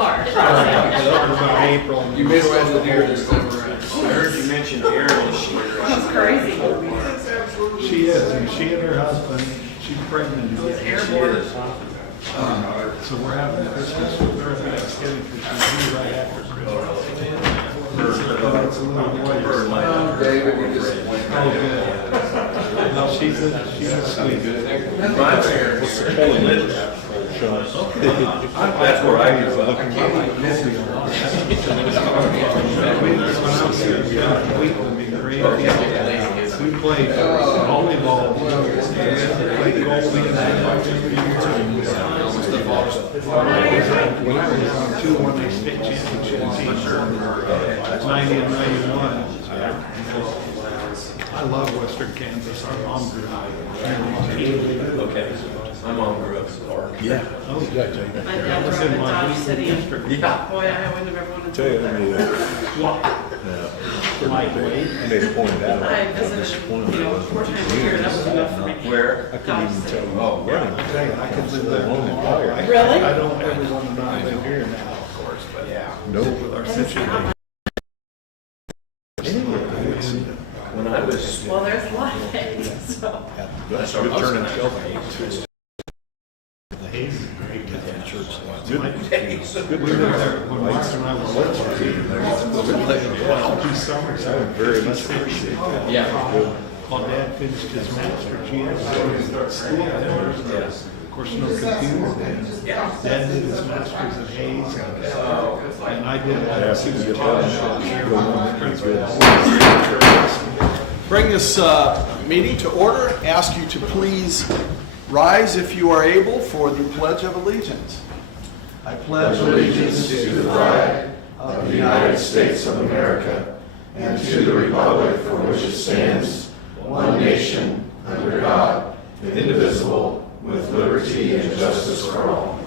are. About April. You missed one of the deer this time around. I heard you mention Erin this year. That's crazy. She is, and she and her husband, she's pregnant. Airborne. So we're having Christmas with her and Thanksgiving because she's due right after Christmas. It's a little boy. David, you just went. Oh, good. No, she's a sweet. My parents. That's where I get up. When I was here, Wheatland, we played volleyball. We played when I was on 2-1 they state championship teams, 90 and 91. I love Western Kansas. Our mom grew up. Okay. My mom grew up in Park. Yeah. Oh, My dad was grew up in in my Dodge Wheatland City. district. Yeah. Boy, I wouldn't have ever wanted to Tell you, live there. I made a point of that. I visited, 4 times a year, that was enough for me. Where? I couldn't even tell you. Oh, running. I could live there. Really? I don't ever want to not live here now, of course, but yeah. Nope. With our situation. when I was, Well, there's a lot of things, so. Good turning shelf. The Hayes is great. Church. We lived there when Mark and I were little. 2 summers. I was very much yeah. While Dad finished his master's, he had to go to start school there. Of course, no computer then. Dad did his master's at Hayes, and I did Bring this meeting to order. Ask you to please rise if you are able for the Pledge of Allegiance. I pledge allegiance to the flag of the United States of America and to the republic for which it stands, one nation, under God, indivisible, with liberty and justice for all.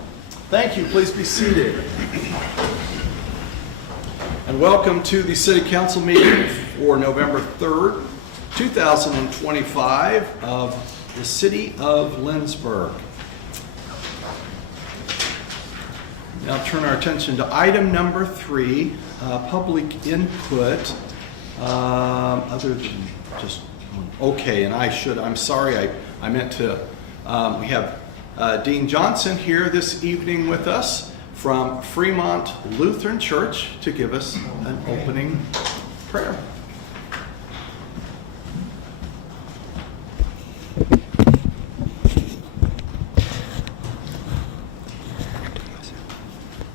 Thank you. Please be seated. And welcome to the City Council meeting for November 3rd, 2025 of the City of Lindsborg. Now turn our attention to item number 3, public input. Other than just, okay, and I'm sorry, I meant to, we have Dean Johnson here this evening with us from Fremont Lutheran Church to give us an opening prayer.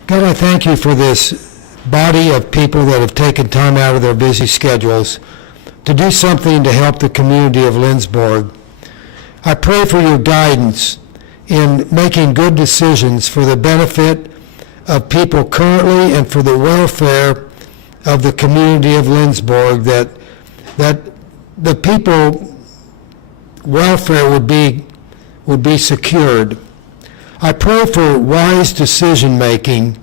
God, I thank you for this body of people that have taken time out of their busy schedules to do something to help the community of Lindsborg. I pray for your guidance in making good decisions for the benefit of people currently and for the welfare of the community of Lindsborg, that the people welfare would be secured. I pray for wise decision making.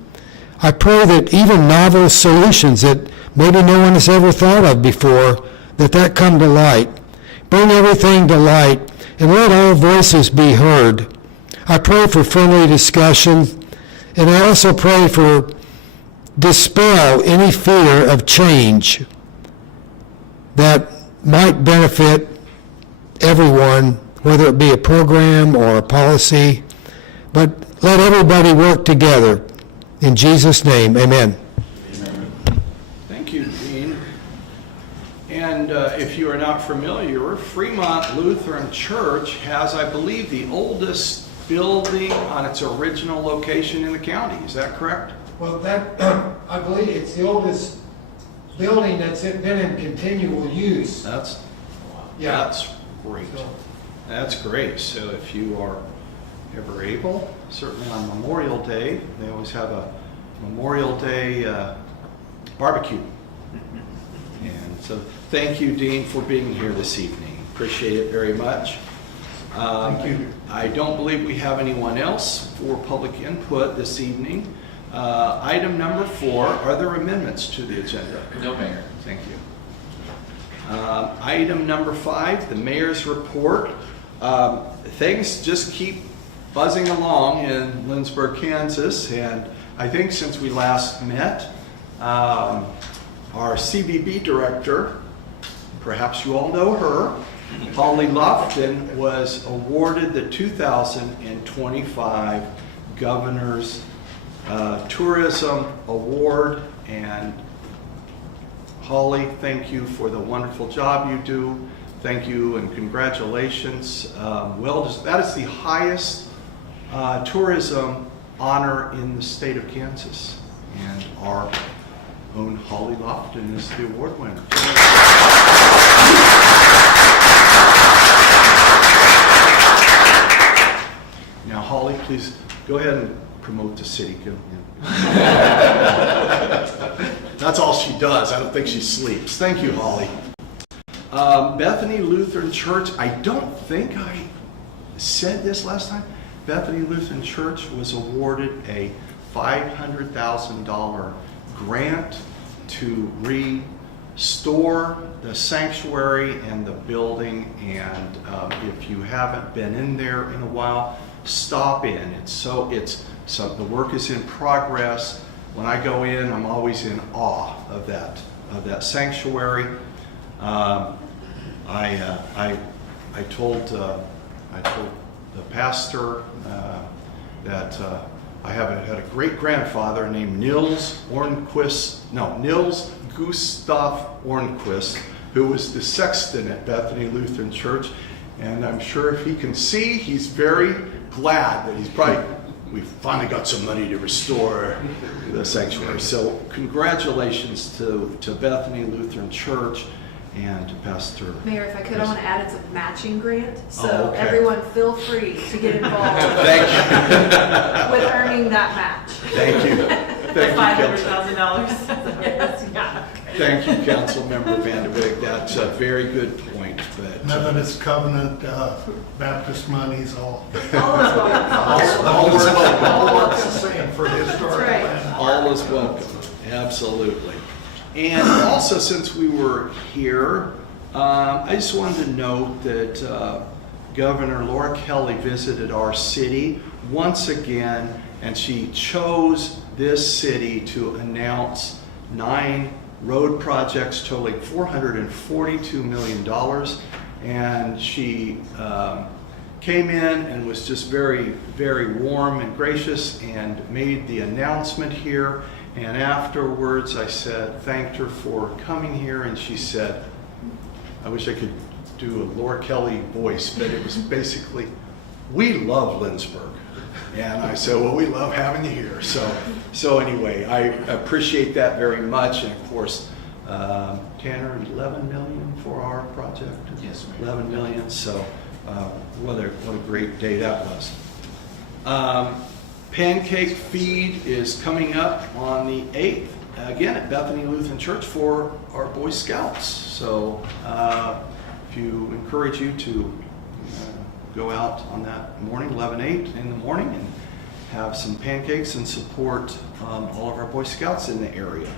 I pray that even novel solutions that maybe no one has ever thought of before, that come to light. Bring everything to light and let all voices be heard. I pray for friendly discussion, and I also pray for dispel any fear of change that might benefit everyone, whether it be a program or a policy. But let everybody work together. In Jesus' name, amen. Thank you, Dean. And if you are not familiar, Fremont Lutheran Church has, I believe, the oldest building on its original location in the county. Is that correct? Well, that, I believe it's the oldest building that's been in continual use. That's great. So, That's great. So if you are ever able, certainly on Memorial Day, they always have a Memorial Day barbecue. And so thank you, Dean, for being here this evening. Appreciate it very much. Thank you. I don't believe we have anyone else for public input this evening. Item number 4, are there amendments to the agenda? No, Mayor. Thank you. Item number 5, the mayor's report. Things just keep buzzing along in Lindsborg, Kansas, and I think since we last met, our CBB director, perhaps you all know her, Holly Lofton, was awarded the 2025 Governor's Tourism Award. And Holly, thank you for the wonderful job you do. Thank you and congratulations. That is the highest tourism honor in the state of Kansas. And our own Holly Lofton is the award winner. Now, Holly, please go ahead and promote the city. That's all she does. I don't think she sleeps. Thank you, Holly. Bethany Lutheran Church, I don't think I said this last time. Bethany Lutheran Church was awarded a $500,000 grant to restore the sanctuary and the building. And if you haven't been in there in a while, stop in. So the work is in progress. When I go in, I'm always in awe of that sanctuary. I told the pastor that I had a great grandfather named Nils Gustav Ornquist, who was the sexton at Bethany Lutheran Church. And I'm sure if he can see, he's very glad that we finally got some money to restore the sanctuary. So congratulations to Bethany Lutheran Church and to Pastor. Mayor, if I could, I want to add it's a matching grant. So okay. Everyone feel free to get involved Thank you. with earning that match. Thank you. Thank you, $500,000. Yeah. Thank you, Councilmember Vanderbeek. That's a very good point. But, Methodist Covenant, Baptist monies, all. All is welcome. all is welcome. All works the same for historical. That's right. and- All is welcome. Absolutely. And also, since we were here, I just wanted to note that Governor Laura Kelly visited our city once again, and she chose this city to announce 9 road projects totaling $442 million. And she came in and was just very, very warm and gracious and made the announcement here. And afterwards I thanked her for coming here, and she said, I wish I could do a Laura Kelly voice, but it was basically, we love Lindsborg. And I said, well, we love having you here. So anyway, I appreciate that very much. And of course, Tanner, 11 million for our project. Yes, ma'am. 11 million. So what a great day that was. Pancake Feed is coming up on the 8th, again at Bethany Lutheran Church for our Boy Scouts. So if you encourage you to go out on that morning, 11/8 in the morning, and have some pancakes and support all of our Boy Scouts in the area.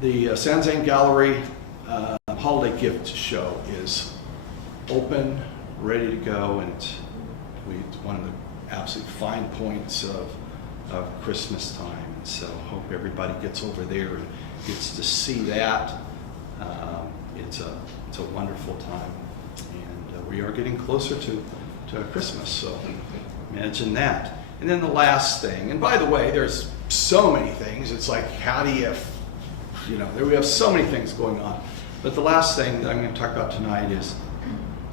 The Sanzane Gallery Holiday Gift Show is open, ready to go, and it's one of the absolute fine points of Christmas time. And so hope everybody gets over there and gets to see that. It's a wonderful time. And we are getting closer to Christmas, so imagine that. And then the last thing, and by the way, there's so many things. It's like, how do you we have so many things going on. But the last thing that I'm going to talk about tonight is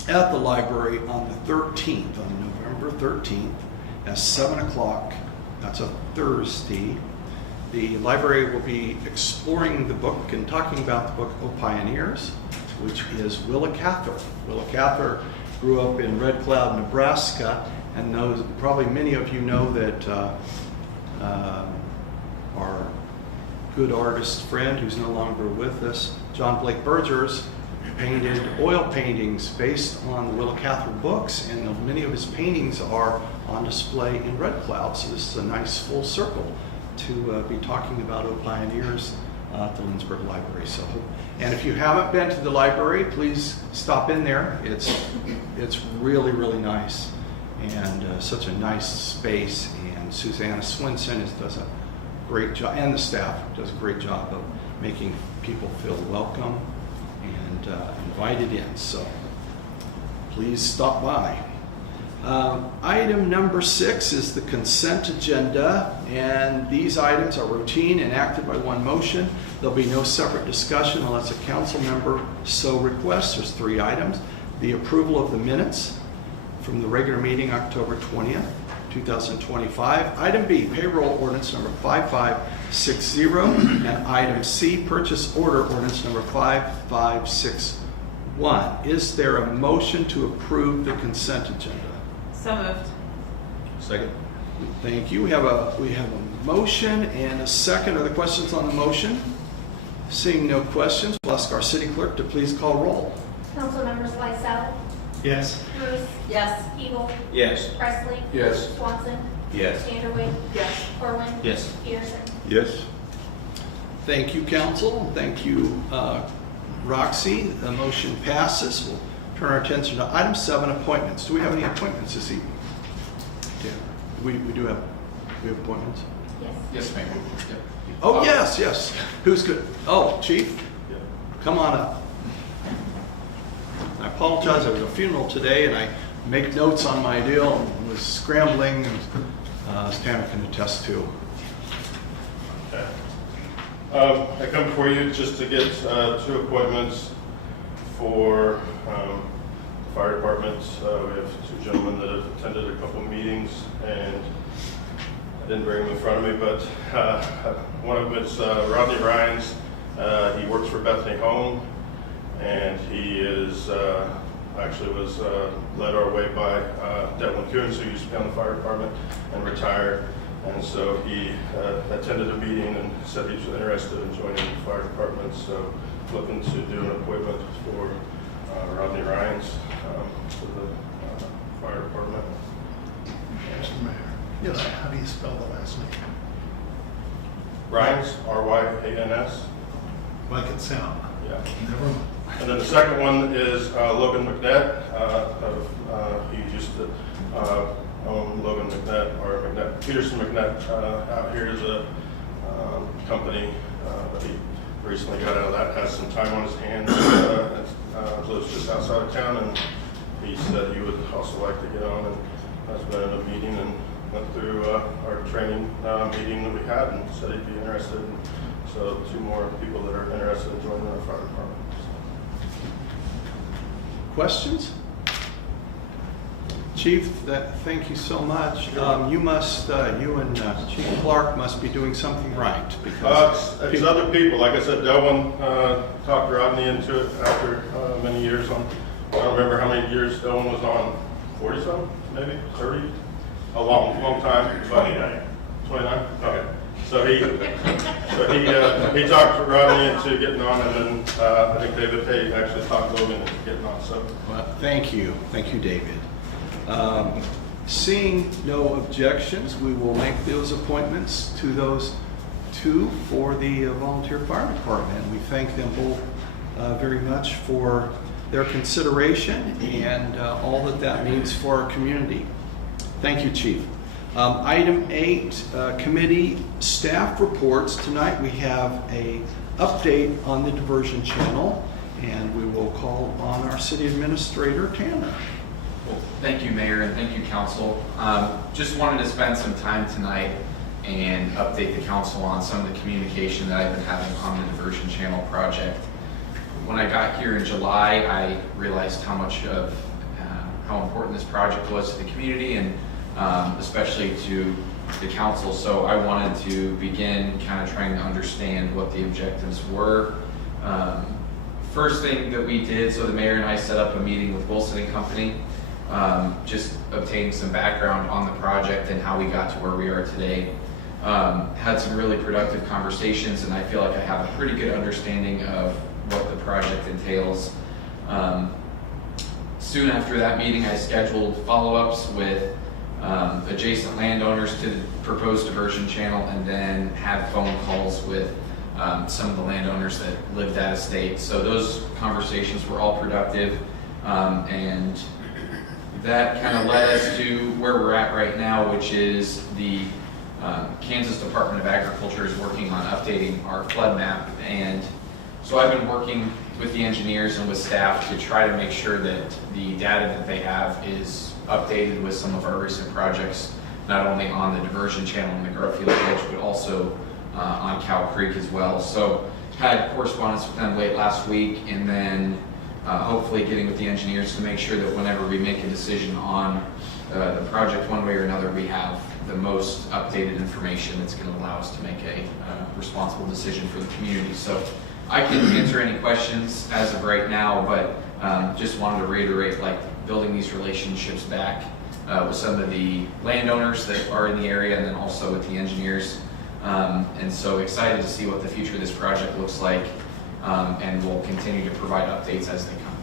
at the library on the 13th, on November 13th, at 7 o'clock, that's a Thursday, the library will be exploring the book and talking about the book, O Pioneers, which is Willa Cather. Willa Cather grew up in Red Cloud, Nebraska, and probably many of you know that our good artist friend who's no longer with us, John Blake Burgers, painted oil paintings based on the Willa Cather books, and many of his paintings are on display in Red Cloud. So this is a nice full circle to be talking about O Pioneers at the Lindsborg Library. And if you haven't been to the library, please stop in there. It's really, really nice. and such a nice space. And Susanna Swinson does a great job, and the staff does a great job of making people feel welcome and invited in. So please stop by. Item number 6 is the consent agenda, and these items are routine and acted by one motion. There'll be no separate discussion unless a council member so requests. There's 3 items. The approval of the minutes from the regular meeting October 20th, 2025. Item B, payroll ordinance number 5560, and item C, purchase order ordinance number 5561. Is there a motion to approve the consent agenda? So moved. Second. Thank you. We have a motion and a second. Are there questions on the motion? Seeing no questions, we'll ask our city clerk to please call roll. Councilmembers Lysell, Yes. Bruce, Yes. Eagle, Yes. Presley, Yes. Swanson, Yes. Vanderway, Yes. Corwin, Yes. Peterson. Yes. Thank you, council. Thank you, Roxy. The motion passes. We'll turn our attention to item 7, appointments. Do we have any appointments this evening? Yeah, we do have appointments. Yes. Yes, Mayor. Yep. Oh, yes. Who's good? Oh, Chief? Come on up. I apologize, I was at a funeral today and I make notes on my deal and was scrambling, as Tanner can attest to. I come before you just to get 2 appointments for the fire department. We have 2 gentlemen that have attended a couple meetings, and I didn't bring them in front of me, but one of them is Rodney Rhines. He works for Bethany Home, and he is actually was led our way by Devlin Coons, who used to be on the fire department and retired. And so he attended a meeting and said he's interested in joining the fire department. So looking to do an appointment for Rodney Rhines to the fire department. Mr. Mayor. Yes. How do you spell the last name? Rhines, R-Y-A-N-S. Like it sound. Yeah. Never mind. And then the second one is Logan McNett. He used to own Logan McNett, or Peterson McNett out here as a company, but he recently got out of that, has some time on his hands, lives just outside of town, and he said he would also like to get on, and has been in a meeting and went through our training meeting that we had and said he'd be interested. And so 2 more people that are interested in joining our fire department. Questions? Chief, thank you so much. You and Chief Clark must be doing something right because It's other people. Like I said, Delwyn talked Rodney into it after many years on. I don't remember how many years Delwyn was on. 40 something, maybe 30. A long time. 29. 29. Okay. So he talked Rodney into getting on, and then I think David Hay actually talked Logan into getting on. So well, thank you, David. Seeing no objections, we will make those appointments to those 2 for the volunteer fire department. We thank them both very much for their consideration and all that means for our community. Thank you, Chief. Item 8, committee staff reports. Tonight we have a update on the diversion channel, and we will call on our city administrator, Tanner. Well, thank you, Mayor, and thank you, Council. Just wanted to spend some time tonight and update the Council on some of the communication that I've been having on the diversion channel project. When I got here in July, I realized how important this project was to the community and especially to the Council. So I wanted to begin kind of trying to understand what the objectives were. First thing that we did, so the mayor and I set up a meeting with Wilson & Company, just obtaining some background on the project and how we got to where we are today. Had some really productive conversations, and I feel like I have a pretty good understanding of what the project entails. Soon after that meeting, I scheduled follow-ups with adjacent landowners to the proposed diversion channel, and then had phone calls with some of the landowners that lived at estate. So those conversations were all productive, and that kind of led us to where we're at right now, which is the Kansas Department of Agriculture is working on updating our flood map. And so I've been working with the engineers and with staff to try to make sure that the data that they have is updated with some of our recent projects, not only on the diversion channel in the Garfield Edge, but also on Cow Creek as well. So had correspondence with them late last week, and then hopefully getting with the engineers to make sure that whenever we make a decision on the project one way or another, we have the most updated information that's going to allow us to make a responsible decision for the community. So I can answer any questions as of right now, but just wanted to reiterate, like, building these relationships back with some of the landowners that are in the area, and then also with the engineers. And so excited to see what the future of this project looks like, and we'll continue to provide updates as they come.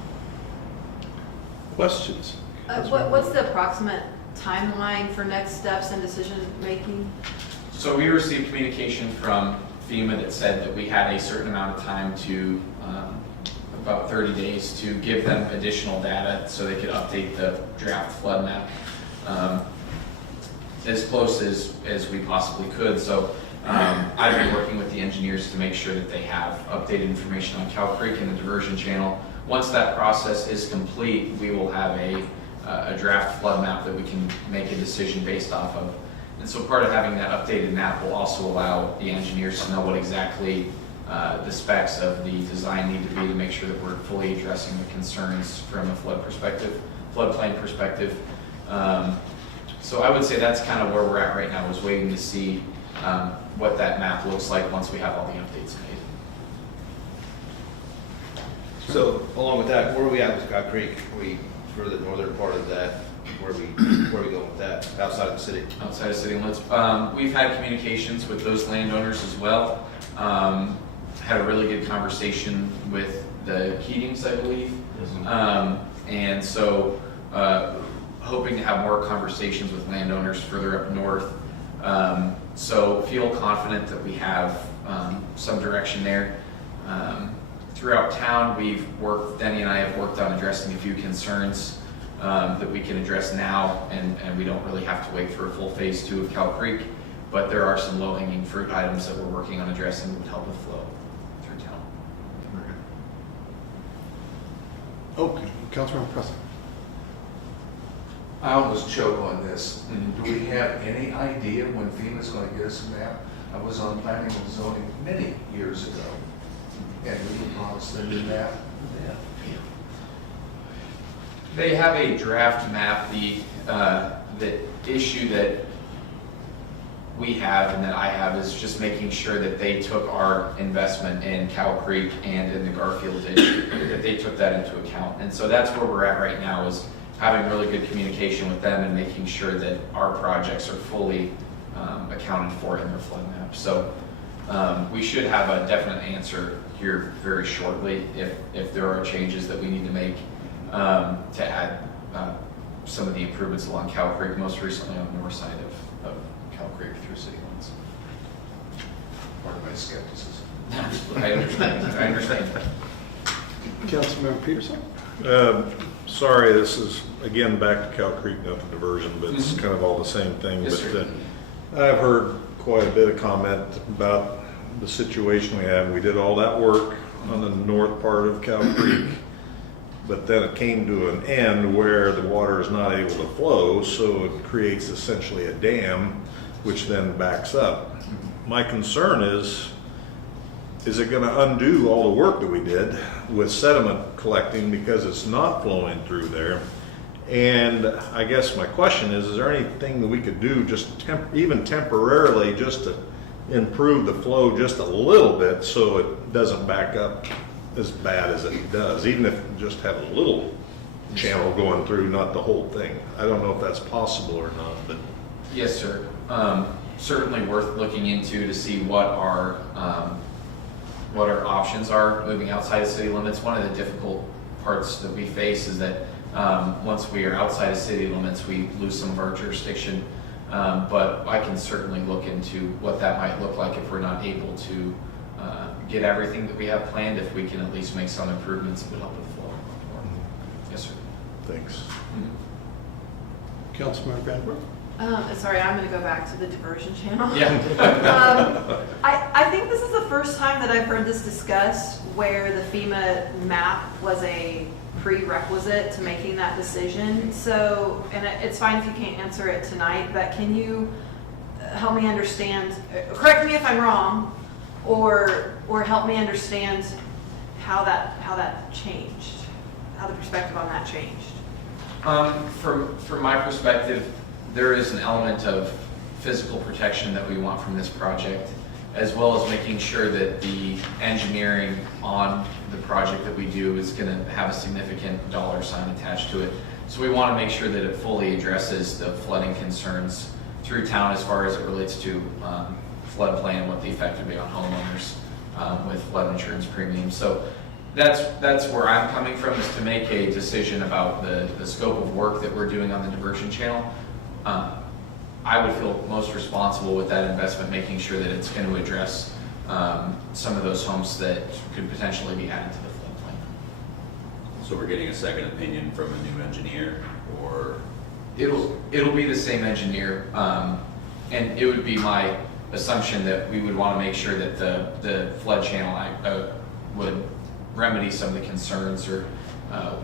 Questions? What's the approximate timeline for next steps and decision making? So we received communication from FEMA that said that we had a certain amount of time to, about 30 days, to give them additional data so they could update the draft flood map as close as we possibly could. So I've been working with the engineers to make sure that they have updated information on Cow Creek and the diversion channel. Once that process is complete, we will have a draft flood map that we can make a decision based off of. And so part of having that updated map will also allow the engineers to know what exactly the specs of the design need to be to make sure that we're fully addressing the concerns from a floodplain perspective. So I would say that's kind of where we're at right now, is waiting to see what that map looks like once we have all the updates made. So along with that, where are we at with Cow Creek? Are we for the northern part of that? Where are we going with that? Outside of the city? Outside of city limits. We've had communications with those landowners as well. Had a really good conversation with the Keatings, I believe. And so hoping to have more conversations with landowners further up north. So feel confident that we have some direction there. Throughout town, Denny and I have worked on addressing a few concerns that we can address now, and we don't really have to wait for a full phase 2 of Cow Creek, but there are some low-hanging fruit items that we're working on addressing that would help with flow through town. Okay, Councilmember Preston. I almost choke on this. Do we have any idea when FEMA's going to get us a map? I was on planning and zoning many years ago, and we were promised a new map. They have a draft map. The issue that we have and that I have is just making sure that they took our investment in Cow Creek and in the Garfield Ditch, that they took that into account. And so that's where we're at right now, is having really good communication with them and making sure that our projects are fully accounted for in their flood map. So we should have a definite answer here very shortly if there are changes that we need to make to add some of the improvements along Cow Creek, most recently on the north side of Cow Creek through city limits. Part of my skepticism. I understand. Councilmember Peterson? Sorry, this is, again, back to Cow Creek, not the diversion, but it's kind of all the same thing. Yes, But sir. I've heard quite a bit of comment about the situation we have. We did all that work on the north part of Cow Creek, but then it came to an end where the water is not able to flow, so it creates essentially a dam, which then backs up. My concern is it going to undo all the work that we did with sediment collecting because it's not flowing through there? And I guess my question is there anything that we could do just even temporarily just to improve the flow just a little bit so it doesn't back up as bad as it does, even if you just have a little channel going through, not the whole thing? I don't know if that's possible or not, but. Yes, sir. Certainly worth looking into to see what our options are moving outside of city limits. One of the difficult parts that we face is that once we are outside of city limits, we lose some of our jurisdiction. But I can certainly look into what that might look like if we're not able to get everything that we have planned. If we can at least make some improvements, it would help with flow. Yes, sir. Thanks. Councilmember Vandenberg? Sorry, I'm going to go back to the diversion channel. Yeah. I think this is the first time that I've heard this discussed where the FEMA map was a prerequisite to making that decision. So, and it's fine if you can't answer it tonight, but can you help me understand, correct me if I'm wrong, or help me understand how that changed, how the perspective on that changed? From my perspective, there is an element of physical protection that we want from this project, as well as making sure that the engineering on the project that we do is going to have a significant dollar sign attached to it. So we want to make sure that it fully addresses the flooding concerns through town as far as it relates to floodplain and what the effect would be on homeowners with flood insurance premiums. So that's where I'm coming from, is to make a decision about the scope of work that we're doing on the diversion channel. I would feel most responsible with that investment, making sure that it's going to address some of those homes that could potentially be added to the floodplain. So we're getting a second opinion from a new engineer, or? It'll be the same engineer, and it would be my assumption that we would want to make sure that the flood channel would remedy some of the concerns, or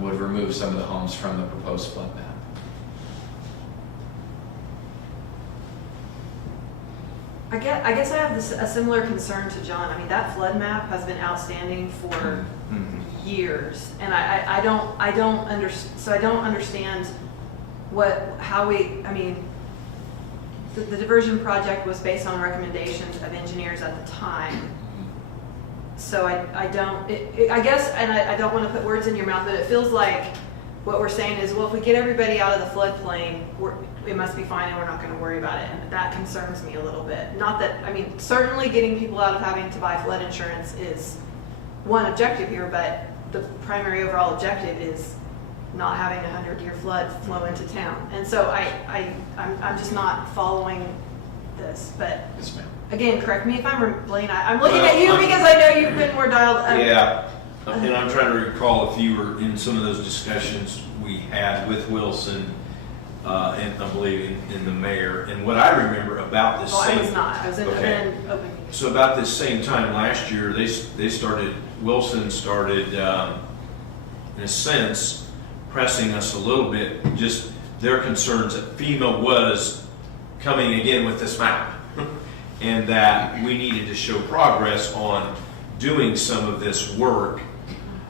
would remove some of the homes from the proposed flood map. I guess I have a similar concern to John. I mean, that flood map has been outstanding for years, and I don't understand I mean, the diversion project was based on recommendations of engineers at the time. So I guess, and I don't want to put words in your mouth, but it feels like what we're saying is, well, if we get everybody out of the floodplain, it must be fine and we're not going to worry about it. And that concerns me a little bit. Not that, I mean, certainly getting people out of having to buy flood insurance is one objective here, but the primary overall objective is not having a 100-year flood flow into town. And so I'm just not following this. But Yes, ma'am. again, correct me if I'm Blaine. I'm looking at you because I know you've been more dialed. Yeah, and I'm trying to recall if you were in some of those discussions we had with Wilson, and I believe in the mayor. And what I remember about this I was not. I was in an open meeting. So about this same time last year, Wilson started, in a sense, pressing us a little bit, just their concerns that FEMA was coming again with this map, and that we needed to show progress on doing some of this work,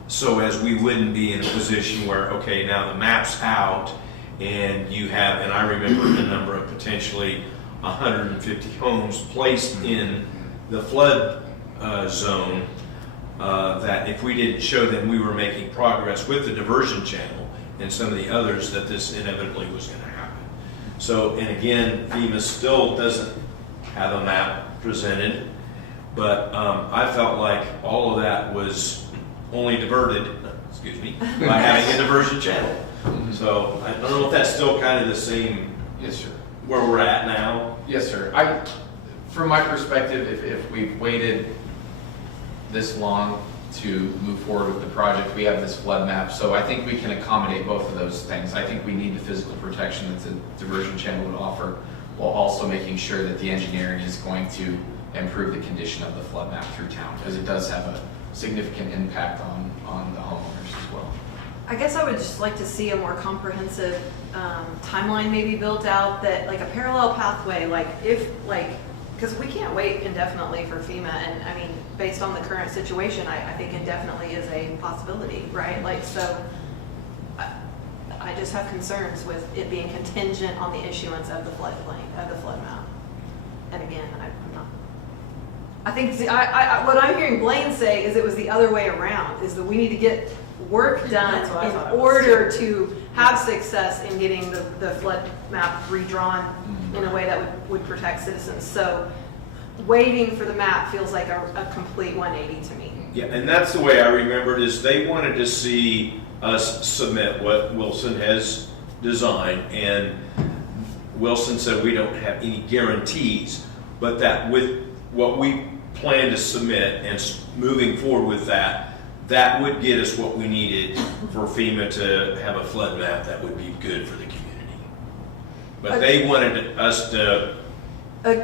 so as we wouldn't be in a position where, okay, now the map's out, and you have, and I remember the number of potentially 150 homes placed in the flood zone, that if we didn't show them we were making progress with the diversion channel and some of the others, that this inevitably was going to happen. So, and again, FEMA still doesn't have a map presented, but I felt like all of that was only diverted, excuse me, by having a diversion channel. So I don't know if that's still kind of the same. Yes, sir. Where we're at now. Yes, sir. From my perspective, if we've waited this long to move forward with the project, we have this flood map, so I think we can accommodate both of those things. I think we need the physical protection that the diversion channel would offer, while also making sure that the engineering is going to improve the condition of the flood map through town, because it does have a significant impact on the homeowners as well. I guess I would just like to see a more comprehensive timeline maybe built out, that like a parallel pathway, because we can't wait indefinitely for FEMA, and I mean, based on the current situation, I think indefinitely is a possibility, right? Like, so I just have concerns with it being contingent on the issuance of the floodplain, of the flood map. And again, I'm not. I think what I'm hearing Blaine say is it was the other way around, is that we need to get work done in order to have success in getting the flood map redrawn in a way that would protect citizens. So waiting for the map feels like a complete 180 to me. Yeah, and that's the way I remember it, is they wanted to see us submit what Wilson has designed, and Wilson said we don't have any guarantees, but that with what we plan to submit and moving forward with that, that would get us what we needed for FEMA to have a flood map that would be good for the community. But they wanted us to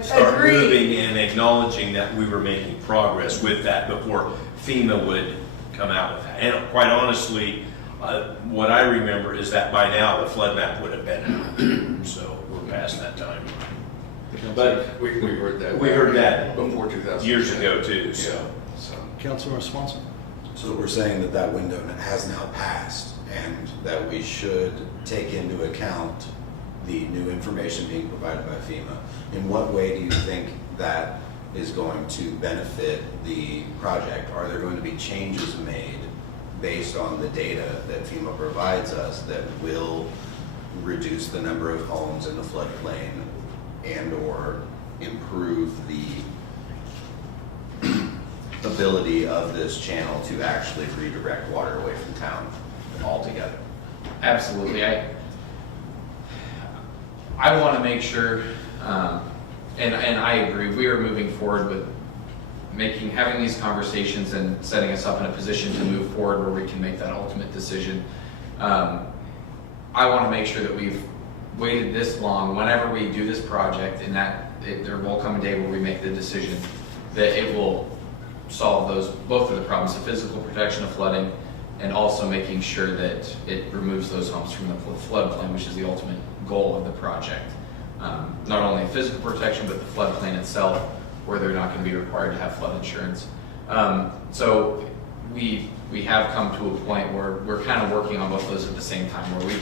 start Agree. moving and acknowledging that we were making progress with that before FEMA would come out with that. And quite honestly, what I remember is that by now the flood map would have been out. So we're past that time. But We heard that. we heard that before 2000. years ago too, so. Yeah, so. Councilor Swanson? So we're saying that that window has now passed and that we should take into account the new information being provided by FEMA. In what way do you think that is going to benefit the project? Are there going to be changes made based on the data that FEMA provides us that will reduce the number of homes in the floodplain and or improve the ability of this channel to actually redirect water away from town altogether? Absolutely. I want to make sure, and I agree, we are moving forward with having these conversations and setting us up in a position to move forward where we can make that ultimate decision. I want to make sure that we've waited this long whenever we do this project, and that there will come a day where we make the decision that it will solve both of the problems, the physical protection of flooding and also making sure that it removes those homes from the floodplain, which is the ultimate goal of the project. Not only physical protection, but the floodplain itself, where they're not going to be required to have flood insurance. So we have come to a point where we're kind of working on both of those at the same time, where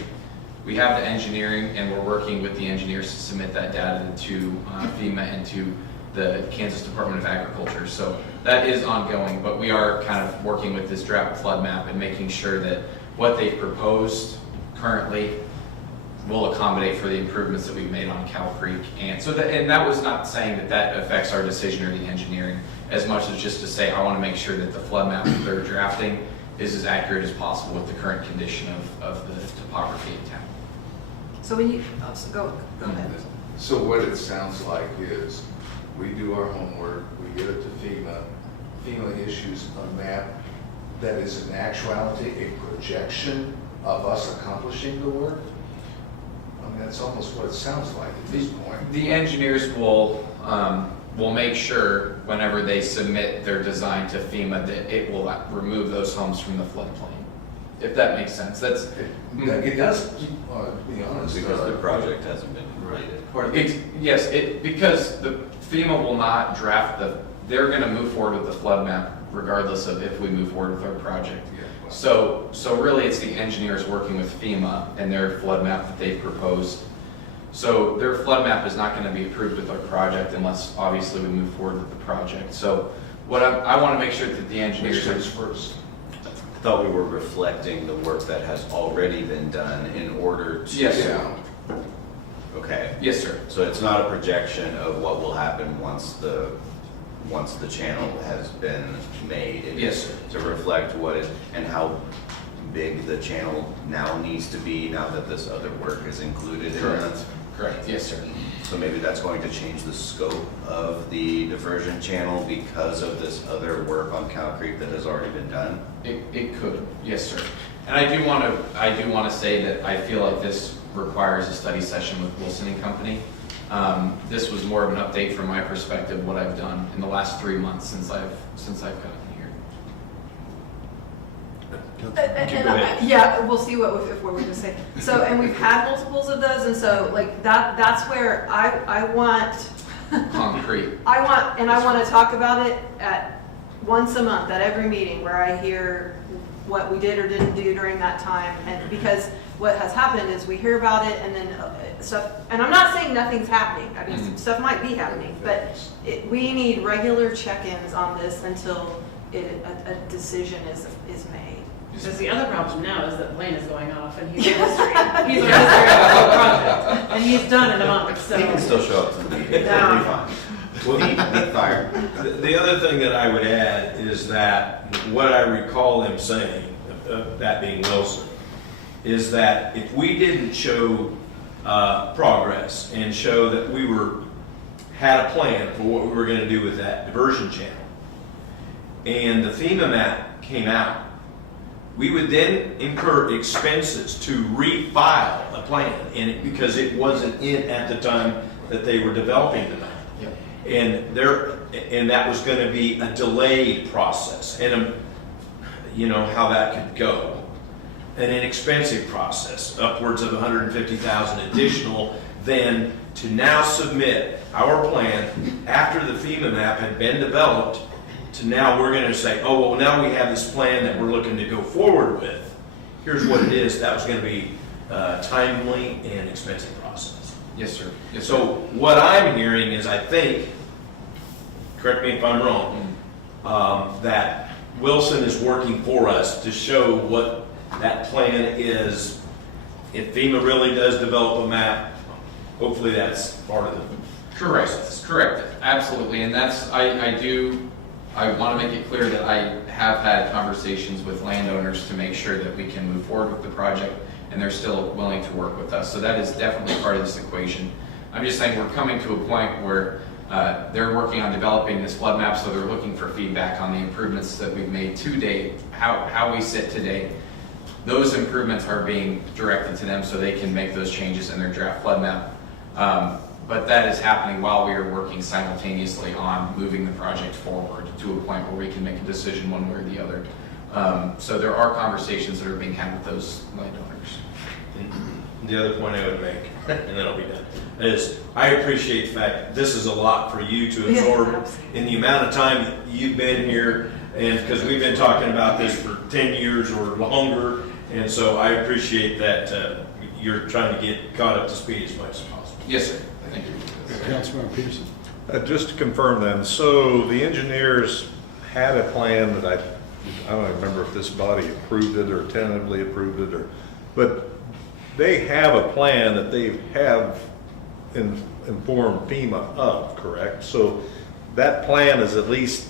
we have the engineering and we're working with the engineers to submit that data to FEMA and to the Kansas Department of Agriculture. So that is ongoing, but we are kind of working with this draft flood map and making sure that what they've proposed currently will accommodate for the improvements that we've made on Cow Creek. And so that was not saying that affects our decision or the engineering, as much as just to say I want to make sure that the flood map that they're drafting is as accurate as possible with the current condition of the topography in town. So when you, so go ahead. So what it sounds like is we do our homework, we get it to FEMA, FEMA issues a map that is in actuality a projection of us accomplishing the work. I mean, that's almost what it sounds like at this point. The engineers will make sure whenever they submit their design to FEMA that it will remove those homes from the floodplain. If that makes sense. It does, to be honest. Because the project hasn't been completed. Yes, because the FEMA will not draft they're going to move forward with the flood map regardless of if we move forward with our project. Yeah, well. So really it's the engineers working with FEMA and their flood map that they've proposed. So their flood map is not going to be approved with our project unless obviously we move forward with the project. So what I want to make sure that the engineers Which comes first? I thought we were reflecting the work that has already been done in order to. Yes. Yeah. Okay. Yes, sir. So it's not a projection of what will happen once the channel has been made. It Yes, is sir. to reflect what is and how big the channel now needs to be now that this other work is included in it. Correct. Yes, sir. So maybe that's going to change the scope of the diversion channel because of this other work on Cow Creek that has already been done. It could. Yes, sir. And I do want to say that I feel like this requires a study session with Wilson and Company. This was more of an update from my perspective, what I've done in the last 3 months since I've gotten here. Yeah, we'll see what we're going to say. So, and we've had multiples of those, and so like that's where I want Concrete. I want to talk about it at once a month at every meeting where I hear what we did or didn't do during that time, and because what has happened is we hear about it and then stuff, and I'm not saying nothing's happening. I mean, stuff might be happening, but we need regular check-ins on this until a decision is made. Because the other problem now is that Blaine is going off and he's a history. He's a history of the whole project. And he's done in a month, so. He can still show up to the meeting. Yeah. It'll be fine. We'll meet fire. The other thing that I would add is that what I recall him saying, that being Wilson, is that if we didn't show progress and show that we had a plan for what we were going to do with that diversion channel, and the FEMA map came out, We would then incur expenses to refile a plan, and because it wasn't in at the time that they were developing the map. And that was going to be a delayed process, and you know how that could go. An inexpensive process, upwards of $150,000 additional, than to now submit our plan after the FEMA map had been developed. To now we're going to say, oh well, now we have this plan that we're looking to go forward with. Here's what it is. That was going to be a timely and expensive process. Yes, sir. Yes, So what I'm hearing is, I think, correct me if I'm wrong, that Wilson is working for us to show what that plan is. If FEMA really does develop a map, hopefully that's part of the process. Correct, absolutely, and that's, I want to make it clear that I have had conversations with landowners to make sure that we can move forward with the project, and they're still willing to work with us, so that is definitely part of this equation. I'm just saying we're coming to a point where they're working on developing this flood map, so they're looking for feedback on the improvements that we've made to date, how we sit today. Those improvements are being directed to them so they can make those changes in their draft flood map. But that is happening while we are working simultaneously on moving the project forward to a point where we can make a decision one way or the other. So there are conversations that are being had with those landowners. And the other point I would make, and then I'll be done, is I appreciate the fact that this is a lot for you to absorb in the amount of time that you've been here, and because we've been talking about this for 10 years or longer, and so I appreciate that you're trying to get caught up to speed as much as possible. Yes, sir. Thank you. Councilmember Peterson. Just to confirm then, so the engineers had a plan that I don't remember if this body approved it or tentatively approved it, but they have a plan that they have informed FEMA of, correct? So that plan is at least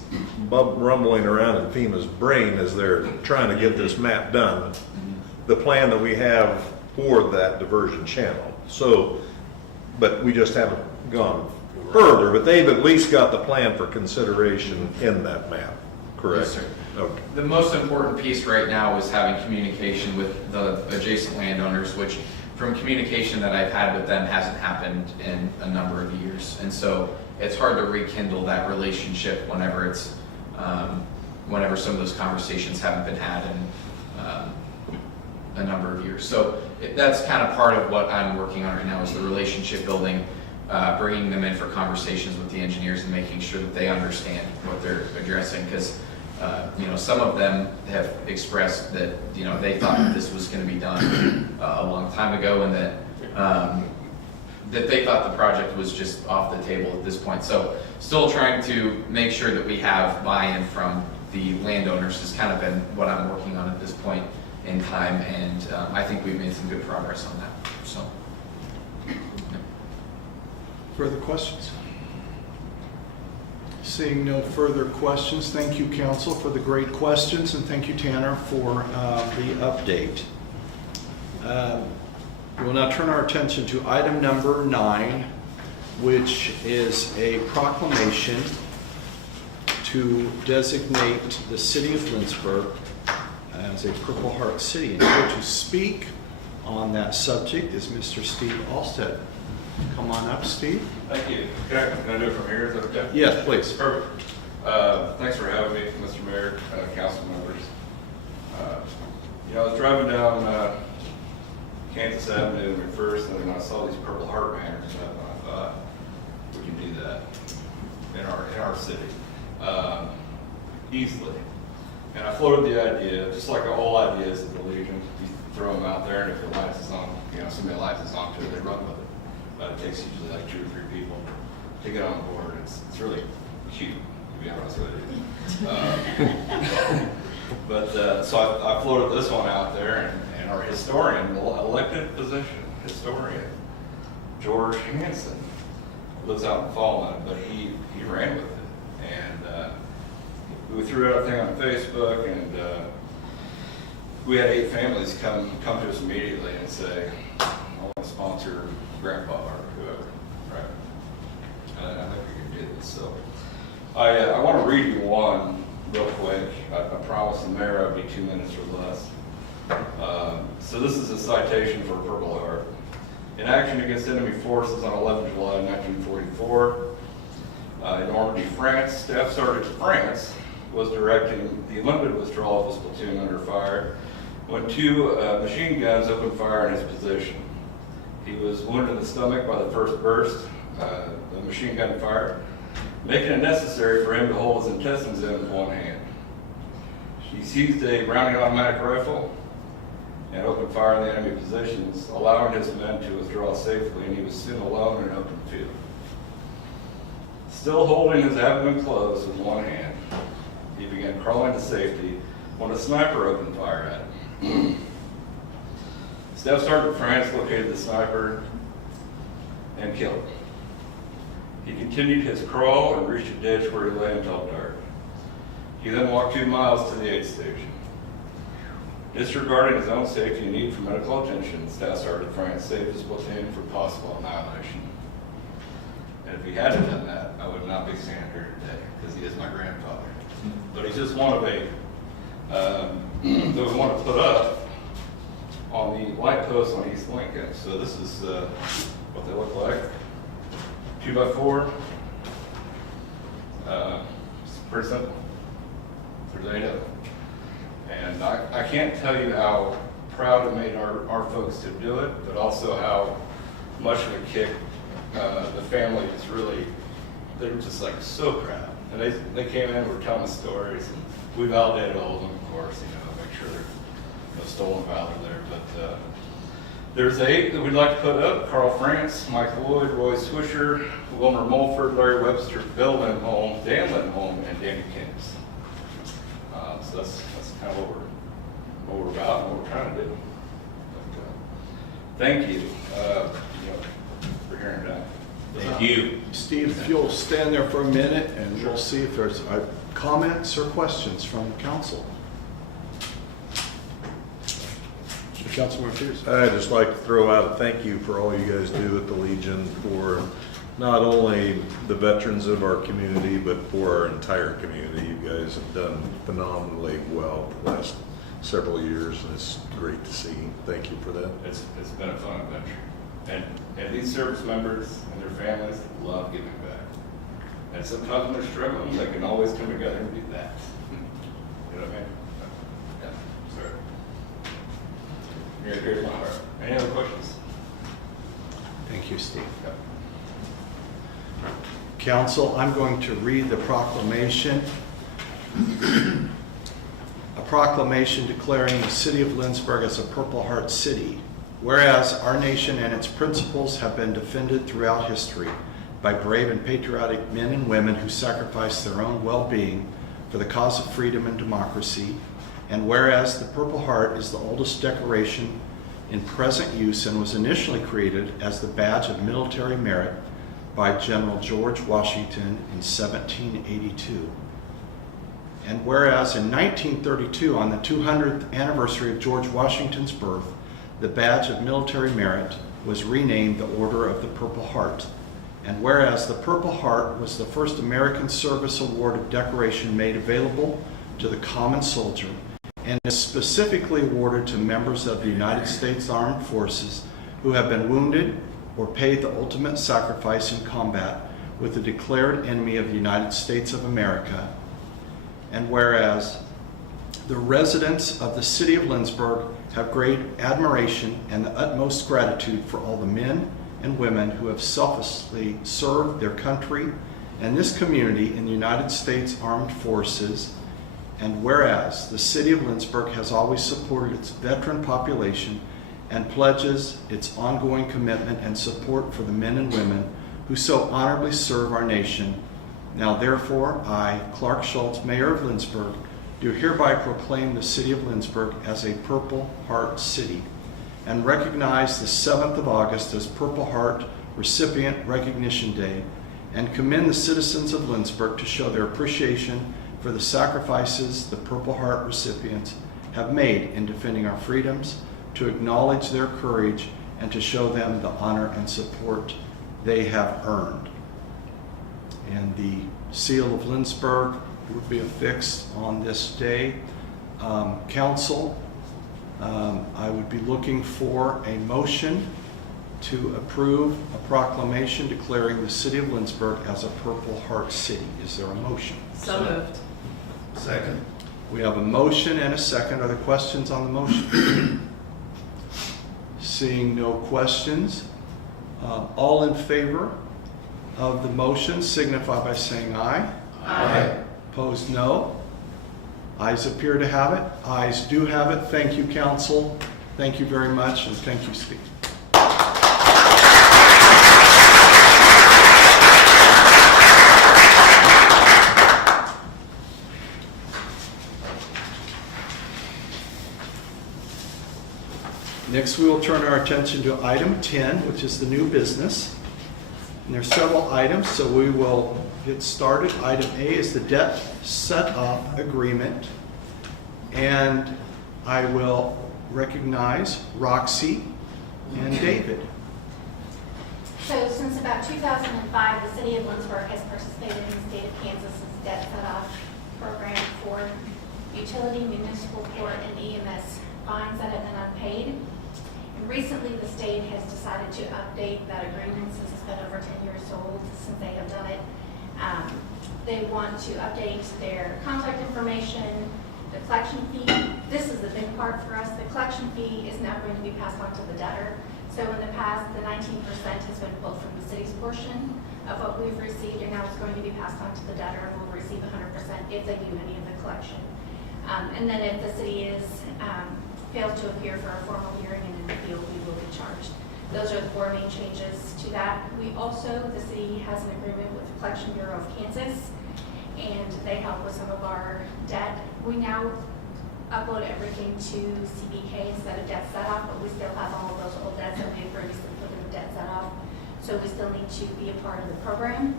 rumbling around in FEMA's brain as they're trying to get this map done. The plan that we have for that diversion channel. So, but we just haven't gone further, but they've at least got the plan for consideration in that map, correct? Yes, sir. Okay. The most important piece right now is having communication with the adjacent landowners, which from communication that I've had with them hasn't happened in a number of years. And so it's hard to rekindle that relationship whenever it's, whenever some of those conversations haven't been had in a number of years. So that's kind of part of what I'm working on right now, is the relationship building, bringing them in for conversations with the engineers and making sure that they understand what they're addressing. Because some of them have expressed that, they thought that this was going to be done a long time ago, and that they thought the project was just off the table at this point. So still trying to make sure that we have buy-in from the landowners has kind of been what I'm working on at this point in time, and I think we've made some good progress on that. So, Further questions? Seeing no further questions, thank you, council, for the great questions, and thank you, Tanner, for the update. We will now turn our attention to item number 9, which is a proclamation to designate the city of Lindsborg as a Purple Heart City. And here to speak on that subject is Mr. Steve Alstead. Come on up, Steve. Thank you. Can I do it from here? Is that okay? Yes, please. Perfect. Thanks for having me, Mr. Mayor, council members. I was driving down Kansas Avenue and first, and I saw these Purple Heart banners up, and I thought, we can do that in our city easily. And I floated the idea, just like all ideas of the Legion, you throw them out there, and if it lights on, somebody lights onto it, they run with it. But it takes usually like 2 or 3 people to get on board. It's really cute, to be honest with you. So I floated this one out there, and our historian, elected position, historian, George Hansen, lives out in Fallen, but he ran with it. And we threw out a thing on Facebook, and we had 8 families come to us immediately and say, I want to sponsor Grandpa or whoever, right? And I think we can do this. So I want to read you one real quick. I promise the mayor I'll be 2 minutes or less. So this is a citation for Purple Heart. In action against enemy forces on 11 July 1944, in Normandy, France, Staff Sergeant France was directing the limited withdrawal of his platoon under fire when two machine guns opened fire in his position. He was wounded in the stomach by the first burst of machine gun fire, making it necessary for him to hold his intestines in with one hand. He seized a Browning automatic rifle and opened fire in the enemy positions, allowing his men to withdraw safely, and he was soon alone in an open field. Still holding his abdomen closed with one hand, he began crawling to safety when a sniper opened fire at him. Staff Sergeant France located the sniper and killed him. He continued his crawl and reached a ditch where he lay until dark. He then walked 2 miles to the aid station. Disregarding his own safety and need for medical attention, Staff Sergeant France saved his platoon from possible annihilation. And if he hadn't done that, I would not be standing here today, because he is my grandfather. But he's just one of a, that we want to put up on the light post on East Lincoln. So this is what they look like. 2x4. It's pretty simple. There's 8 of them. And I can't tell you how proud it made our folks to do it, but also how much of a kick the family is really, they're just like so proud. And they came in and were telling us stories, and we validated all of them, of course, make sure there's no stolen valor there. But there's 8 that we'd like to put up: Carl France, Michael Lloyd, Roy Swisher, Wilmer Mulford, Larry Webster, Bill Lindholm, Dan Lindholm, and Danny Kings. So that's kind of what we're about and what we're trying to do. But, thank you, for hearing that. Thank you. Steve, if you'll stand there for a minute, and we'll see if there's comments or questions from the council. Councilman Pierce. I'd just like to throw out a thank you for all you guys do at the Legion for not only the veterans of our community, but for our entire community. You guys have done phenomenally well the last several years, and it's great to see. Thank you for that. It's been a fun adventure. And these service members and their families love giving back. And sometimes when they're struggling, they can always come together and do that. You know what I mean? Yeah, sorry. Here's my heart. Any other questions? Thank you, Steve. Council, I'm going to read the proclamation. A proclamation declaring the city of Lindsborg as a Purple Heart City. Whereas our nation and its principles have been defended throughout history by brave and patriotic men and women who sacrificed their own well-being for the cause of freedom and democracy. And whereas the Purple Heart is the oldest decoration in present use and was initially created as the badge of military merit by General George Washington in 1782. And whereas in 1932, on the 200th anniversary of George Washington's birth, the badge of military merit was renamed the Order of the Purple Heart. And whereas the Purple Heart was the first American Service Award of decoration made available to the common soldier, and is specifically awarded to members of the United States Armed Forces who have been wounded or paid the ultimate sacrifice in combat with the declared enemy of the United States of America. And whereas the residents of the city of Lindsborg have great admiration and the utmost gratitude for all the men and women who have selflessly served their country and this community in the United States Armed Forces. And whereas the city of Lindsborg has always supported its veteran population and pledges its ongoing commitment and support for the men and women who so honorably serve our nation. Now therefore, I, Clark Schultz, Mayor of Lindsborg, do hereby proclaim the city of Lindsborg as a Purple Heart City and recognize the 7th of August as Purple Heart Recipient Recognition Day, and commend the citizens of Lindsborg to show their appreciation for the sacrifices the Purple Heart recipients have made in defending our freedoms, to acknowledge their courage, and to show them the honor and support they have earned. And the seal of Lindsborg will be affixed on this day. Council, I would be looking for a motion to approve a proclamation declaring the city of Lindsborg as a Purple Heart City. Is there a motion? So moved. Second. We have a motion and a second. Are there questions on the motion? Seeing no questions, all in favor of the motion signify by saying aye. Aye. Opposed, no. Ayes appear to have it. Ayes do have it. Thank you, council. Thank you very much, and thank you, Steve. Next, we will turn our attention to item 10, which is the new business. And there are several items, so we will get started. Item A is the debt set-off agreement. And I will recognize Roxy and David. So since about 2005, the city of Lindsborg has participated in the state of Kansas's debt set-off program for utility, municipal court, and EMS fines that have been unpaid. And recently, the state has decided to update that agreement since it's been over 10 years old since they have done it. They want to update their contact information, the collection fee. This is the big part for us. The collection fee is now going to be passed on to the debtor. So in the past, the 19% has been pulled from the city's portion of what we've received, and now it's going to be passed on to the debtor, and we'll receive 100% if they do any of the collection. And then if the city fails to appear for a formal hearing and an appeal, we will be charged. Those are the four main changes to that. We also, the city has an agreement with the Collection Bureau of Kansas, and they help with some of our debt. We now upload everything to CBK instead of debt set-off, but we still have all of those old debts that we had previously put in the debt set-off. So we still need to be a part of the program.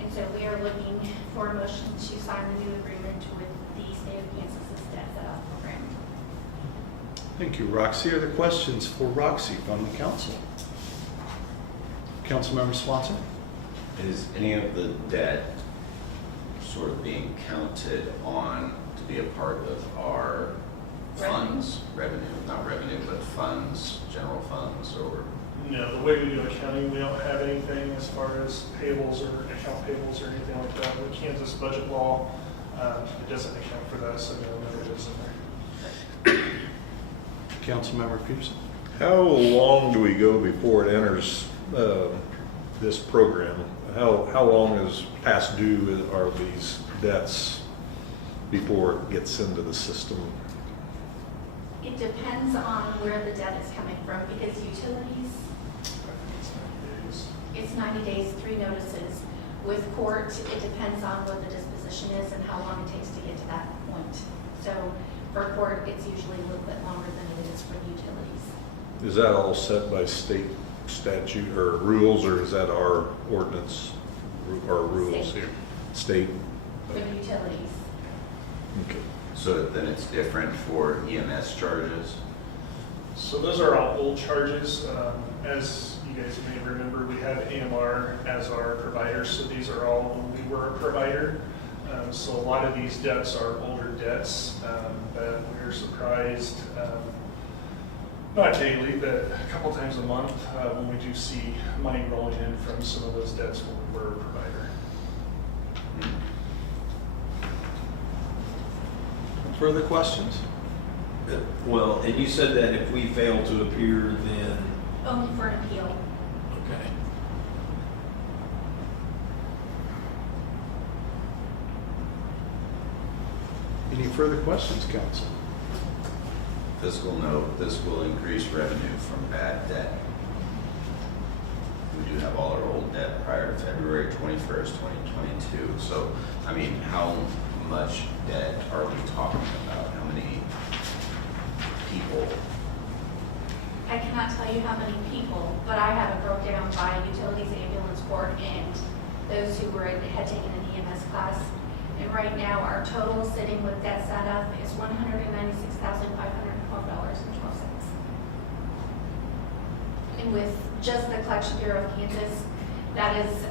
And so we are looking for a motion to sign the new agreement with the state of Kansas's debt set-off program. Thank you, Roxy. Are there questions for Roxy from the council? Councilmember Swanson? Is any of the debt sort of being counted on to be a part of our funds, not revenue, but funds, general funds, or? No, the way we do accounting, we don't have anything as far as payables or account payables or anything like that. With Kansas budget law, it doesn't account for that, so no, it is in there. Councilmember Peterson? How long do we go before it enters this program? How long is past due are these debts before it gets into the system? It depends on where the debt is coming from, because utilities, it's 90 days, 3 notices. With court, it depends on what the disposition is and how long it takes to get to that point. So for court, it's usually a little bit longer than it is for utilities. Is that all set by state statute or rules, or is that our ordinance, our rules here? State? For utilities. Okay. So then it's different for EMS charges? So those are all old charges. As you guys may remember, we had AMR as our provider, so these are all when we were a provider. So a lot of these debts are older debts, but we're surprised, not daily, but a couple times a month when we do see money rolling in from some of those debts when we were a provider. Further questions? Well, and you said that if we fail to appear, then? Only for an appeal. Okay. Any further questions, council? Fiscal note, this will increase revenue from bad debt. We do have all our old debt prior to February 21st, 2022. So, I mean, how much debt are we talking about? How many people? I cannot tell you how many people, but I have it broke down by utilities, ambulance court, and those who had taken an EMS class. And right now, our total sitting with debt set up is $196,512.12. And with just the Collection Bureau of Kansas, that is,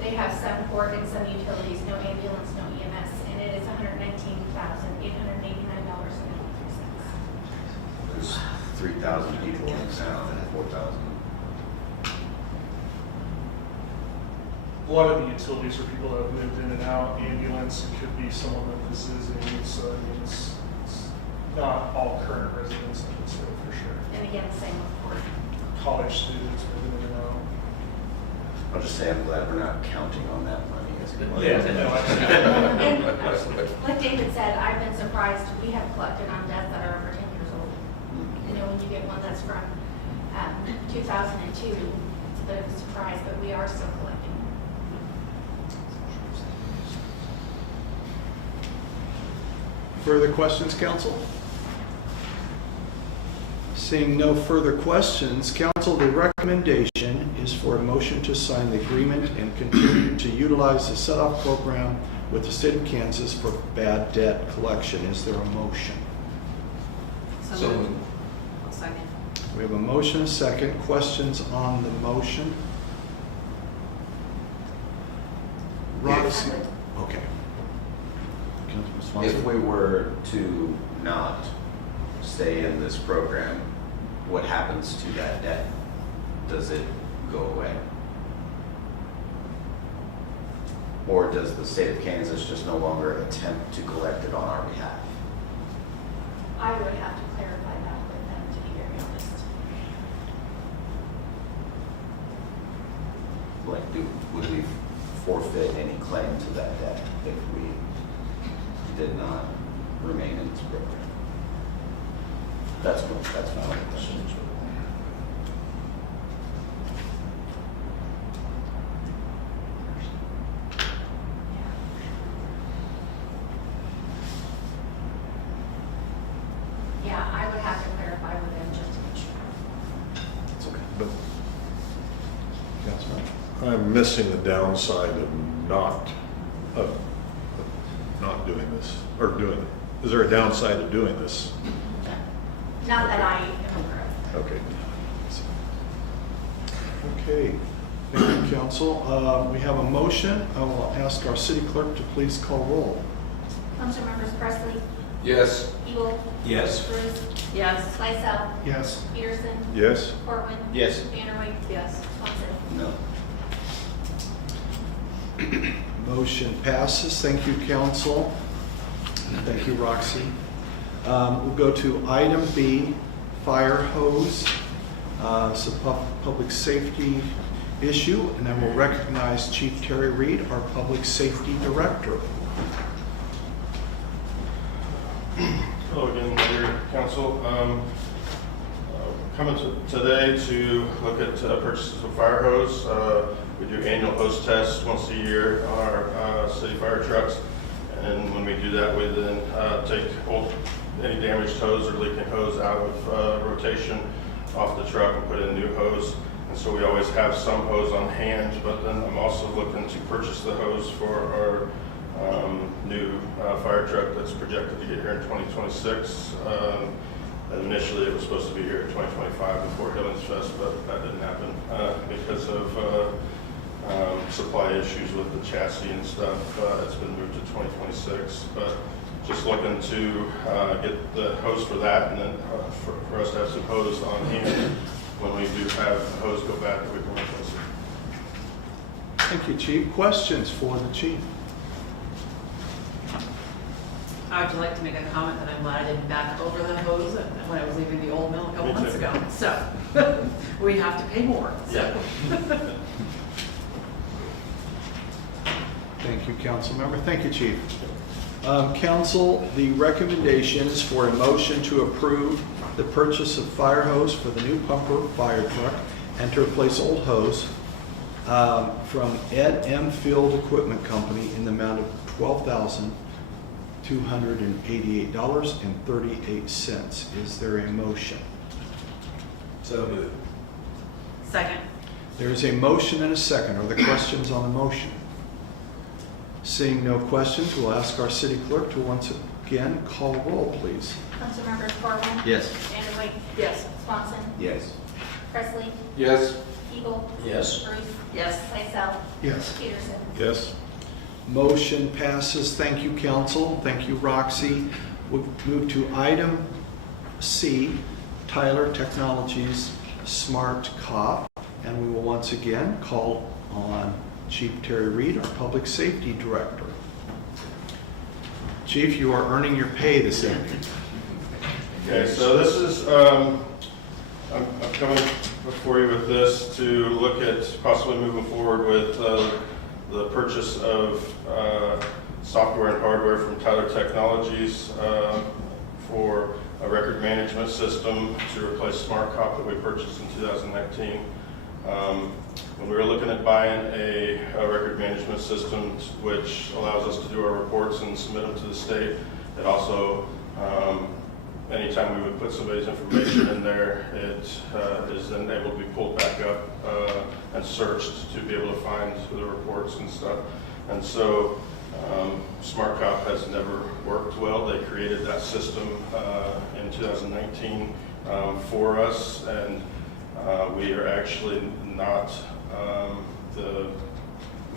they have some court and some utilities, no ambulance, no EMS, and it is $119,889.93. There's 3,000 people in the town and 4,000. A lot of the utilities are people that have moved in and out. Ambulance, it could be someone that visiting, so I mean, it's not all current residents, I would say, for sure. And again, same with court. College students moving in and out. I'll just say I'm glad we're not counting on that money as well. And like David said, I've been surprised, we have collected on deaths that are over 10 years old. You know, when you get one that's from 2002, it's a bit of a surprise, but we are still collecting. Further questions, council? Seeing no further questions, council, the recommendation is for a motion to sign the agreement and continue to utilize the set-off program with the state of Kansas for bad debt collection. Is there a motion? So moved. I'll second. We have a motion, a second. Questions on the motion? Roxy? Okay. Councilman Swanson? If we were to not stay in this program, what happens to that debt? Does it go away? Or does the state of Kansas just no longer attempt to collect it on our behalf? I would have to clarify that with them, to be very honest. Like, would we forfeit any claim to that debt if we did not remain in this program? That's my only question. Yeah, I would have to clarify with them just to make sure. It's okay. But Councilman? I'm missing the downside of not doing this, or doing it. Is there a downside of doing this? Not that I am aware of. Okay. Okay, thank you, council. We have a motion. I will ask our city clerk to please call roll. Councilmembers Presley, Yes. Evil, Yes. Bruce, Yes. Lysell, Yes. Peterson, Yes? Corwin. Yes. Vanderway. Yes. Swanson. No. Motion passes. Thank you, council. Thank you, Roxy. We'll go to item B, fire hose. It's a public safety issue, and then we'll recognize Chief Terry Reed, our public safety director. Hello again, Mayor, Council. Coming today to look at purchases of fire hose. We do annual hose tests once a year on our city fire trucks. And when we do that, we then take any damaged hose or leaking hose out of rotation off the truck and put in new hose. And so we always have some hose on hand, but then I'm also looking to purchase the hose for our new fire truck that's projected to get here in 2026. Initially, it was supposed to be here in 2025 before Hillings Fest, but that didn't happen because of supply issues with the chassis and stuff. It's been moved to 2026, but just looking to get the hose for that, and then for us to have some hose on hand when we do have the hose go back that we can replace it. Thank you, Chief. Questions for the chief? I would like to make a comment that I'm glad I didn't back over the hose when I was leaving the old mill a couple Me months too. ago. So we have to pay more. So. Thank you, council member. Thank you, Chief. Council, the recommendation is for a motion to approve the purchase of fire hose for the new pumper fire truck and to replace old hose from Ed M. Field Equipment Company in the amount of $12,288.38. Is there a motion? So moved. Second. There is a motion and a second. Are there questions on the motion? Seeing no questions, we'll ask our city clerk to once again call roll, please. Councilmembers Corwin. Yes. Vanderway. Yes. Swanson. Yes. Presley. Yes. Evil. Yes. Bruce. Yes. Lysell. Yes. Peterson. Yes? Motion passes. Thank you, council. Thank you, Roxy. We'll move to item C, Tyler Technologies Smart Cop. And we will once again call on Chief Terry Reed, our Public Safety Director. Chief, you are earning your pay this evening. Okay, so this is, I'm coming before you with this to look at possibly moving forward with the purchase of software and hardware from Tyler Technologies for a record management system to replace Smart Cop that we purchased in 2019. When we were looking at buying a record management system which allows us to do our reports and submit them to the state, it also, anytime we would put somebody's information in there, it is then able to be pulled back up and searched to be able to find the reports and stuff. And so Smart Cop has never worked well. They created that system in 2019 for us, and we are actually not the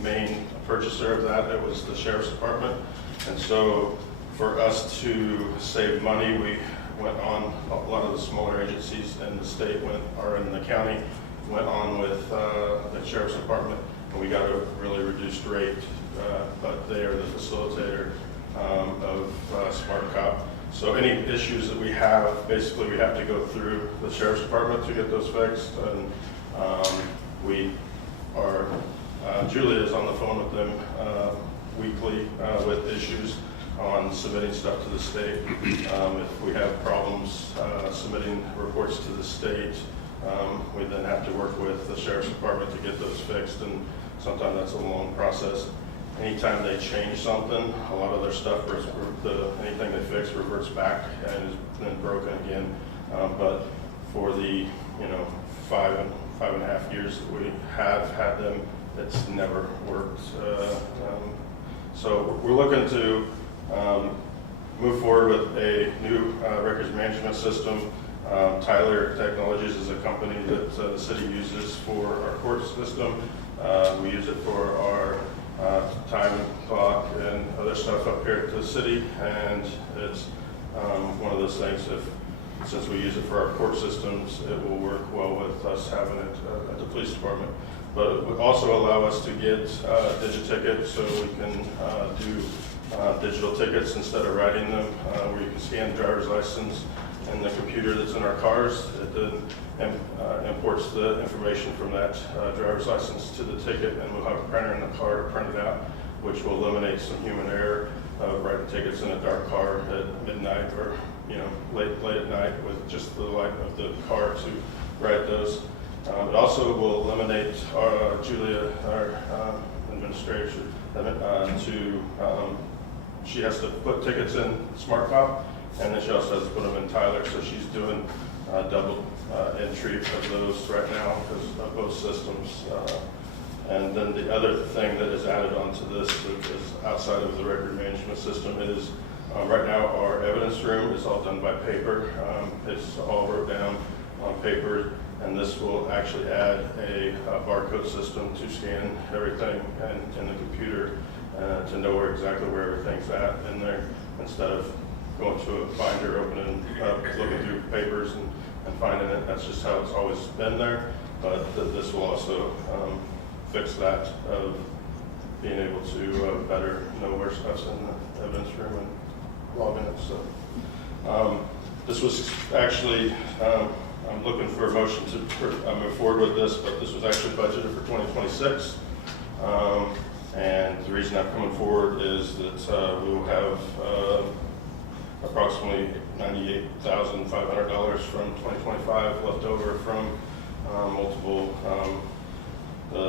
main purchaser of that. It was the Sheriff's Department. And so for us to save money, we went on, a lot of the smaller agencies in the state or in the county went on with the Sheriff's Department, and we got a really reduced rate, but they are the facilitator of Smart Cop. So any issues that we have, basically we have to go through the Sheriff's Department to get those fixed, and we are, Julia is on the phone with them weekly with issues on submitting stuff to the state. If we have problems submitting reports to the state, we then have to work with the Sheriff's Department to get those fixed, and sometimes that's a long process. Anytime they change something, a lot of their stuff, anything they fix reverts back and is then broken again. But for the 5.5 years that we have had them, it's never worked. So we're looking to move forward with a new records management system. Tyler Technologies is a company that the city uses for our court system. We use it for our time clock and other stuff up here at the city, and it's one of those things, since we use it for our court systems, it will work well with us having it at the police department. But it would also allow us to get digitickets, so we can do digital tickets instead of writing them, where you can scan the driver's license and the computer that's in our cars. It then imports the information from that driver's license to the ticket, and we'll have a printer in the car to print it out, which will eliminate some human error of writing tickets in a dark car at midnight or late at night with just the light of the car to write those. It also will eliminate Julia, our administrator, she has to put tickets in Smart Cop, and then she also has to put them in Tyler, so she's doing double entry of those right now because of both systems. And then the other thing that is added onto this that is outside of the record management system is right now our evidence room is all done by paper. It's all wrote down on paper, and this will actually add a barcode system to scan everything in the computer to know exactly where everything's at in there, instead of going to a binder, opening up, looking through papers and finding it. That's just how it's always been there, but this will also fix that of being able to better know where stuff's in the evidence room and log in it. So this was actually, I'm looking for a motion to move forward with this, but this was actually budgeted for 2026. And the reason I'm coming forward is that we will have approximately $98,500 from 2025 left over from multiple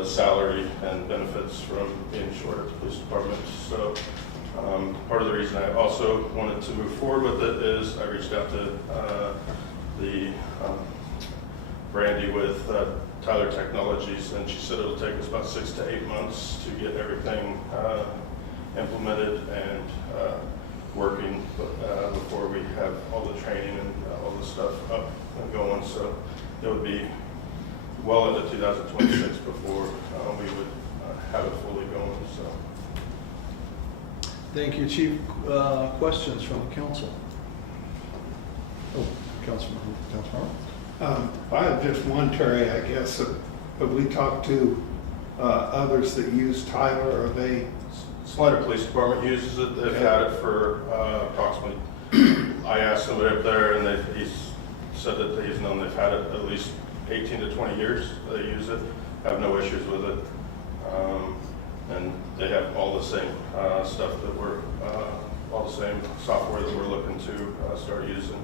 salary and benefits from being short at the police department. So part of the reason I also wanted to move forward with it is I reached out to the Brandy with Tyler Technologies, and she said it'll take us about 6 to 8 months to get everything implemented and working before we have all the training and all the stuff up and going. So it would be well into 2026 before we would have it fully going. So. Thank you, Chief. Questions from the council? Oh, Councilman I have just one, Terry, I guess. Have we talked to others that use Tyler? Are they? Slider Police Department uses it. They've had it for approximately, I asked somebody up there and he said that he's known they've had it at least 18 to 20 years. They use it, have no issues with it. And they have all the same stuff that all the same software that we're looking to start using.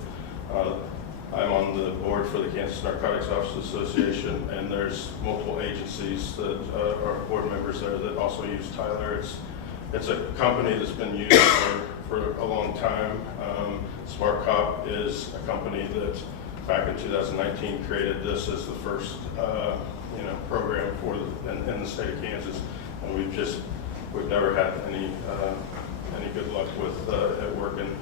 I'm on the board for the Kansas Narcotics Officers Association, and there's multiple agencies that are board members there that also use Tyler. It's a company that's been used for a long time. Smart Cop is a company that back in 2019 created this as the first program for in the state of Kansas, and we've never had any good luck with it working.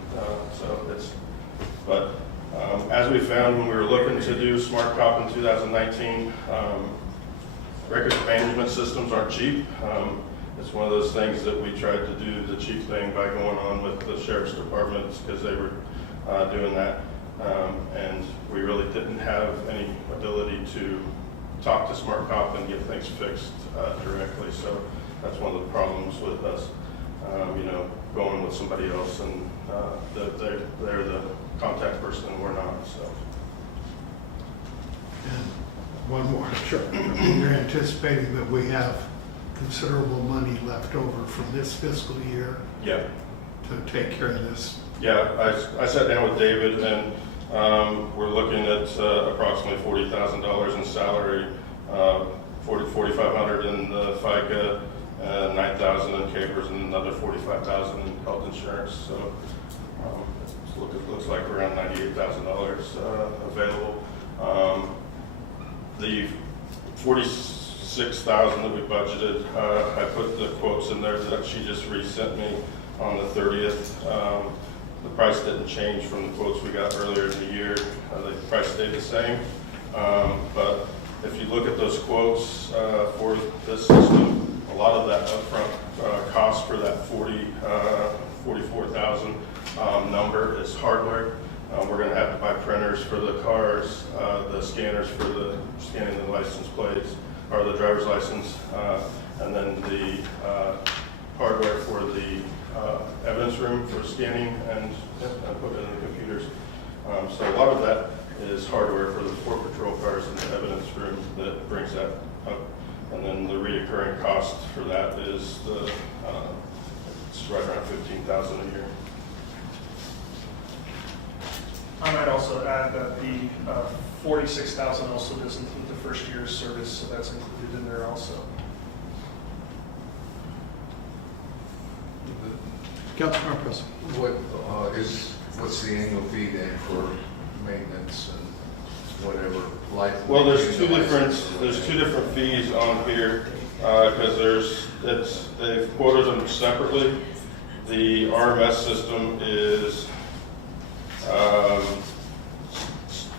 As we found when we were looking to do Smart Cop in 2019, records management systems aren't cheap. It's one of those things that we tried to do the cheap thing by going on with the sheriff's departments because they were doing that. And we really didn't have any ability to talk to Smart Cop and get things fixed directly. So that's one of the problems with us, going with somebody else and they're the contact person and we're not. So. And one more. Sure. You're anticipating that we have considerable money left over from this fiscal year. Yeah. To take care of this. Yeah, I sat down with David and we're looking at approximately $40,000 in salary, $4,500 in the FICA, $9,000 in capers, and another $45,000 in health insurance. So it looks like around $98,000 available. The $46,000 that we budgeted, I put the quotes in there that she just resent me on the 30th. The price didn't change from the quotes we got earlier in the year. The price stayed the same. But if you look at those quotes for this system, a lot of that upfront cost for that $44,000 number is hardware. We're going to have to buy printers for the cars, the scanners for the scanning the license plates or the driver's license, and then the hardware for the evidence room for scanning and put it in the computers. So a lot of that is hardware for the 4 patrol cars in the evidence room that brings that up. And then the reoccurring cost for that is it's right around $15,000 a year. I might also add that the $46,000 also does include the first year's service, so that's included in there also. Councilman Press. What's the annual fee then for maintenance and whatever life? Well, there's two different fees on here because they've quoted them separately. The RMS system is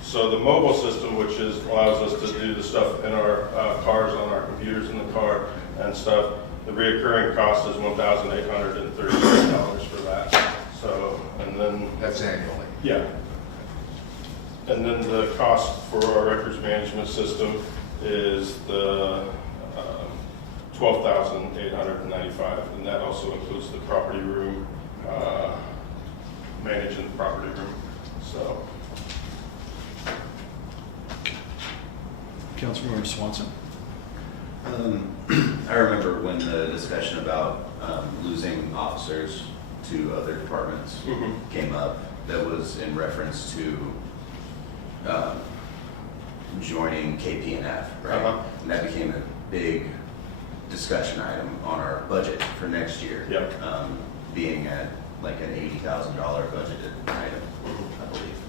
so the mobile system, which allows us to do the stuff in our cars, on our computers in the car and stuff. The reoccurring cost is $1,836 for that. So, and then that's annually. Yeah. And then the cost for our records management system is the $12,895, and that also includes the property room, managing the property room. So. Councilmember Swanson. I remember when the discussion about losing officers to other departments came up, that was in reference to joining KP&F, right? And that became a big discussion item on our budget for next year, being at like an $80,000 budgeted item, I believe.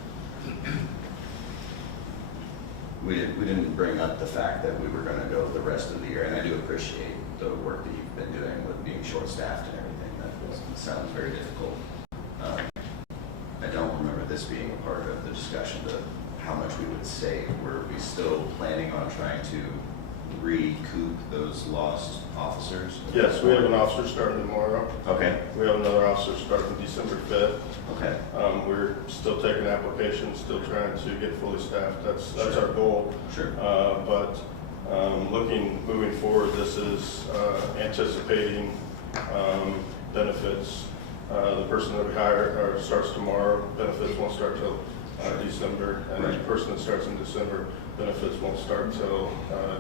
We didn't bring up the fact that we were going to go the rest of the year, and I do appreciate the work that you've been doing with being short-staffed and everything. That sounds very difficult. I don't remember this being a part of the discussion of how much we would save. Were we still planning on trying to recoup those lost officers? Yes, we have an officer starting tomorrow. Okay. We have another officer starting December 5th. Okay. We're still taking applications, still trying to get fully staffed. That's Sure. our goal. Sure. But moving forward, this is anticipating benefits. The person that we hire starts tomorrow. Benefits won't start till December, and the Right. person that starts in December, benefits won't start till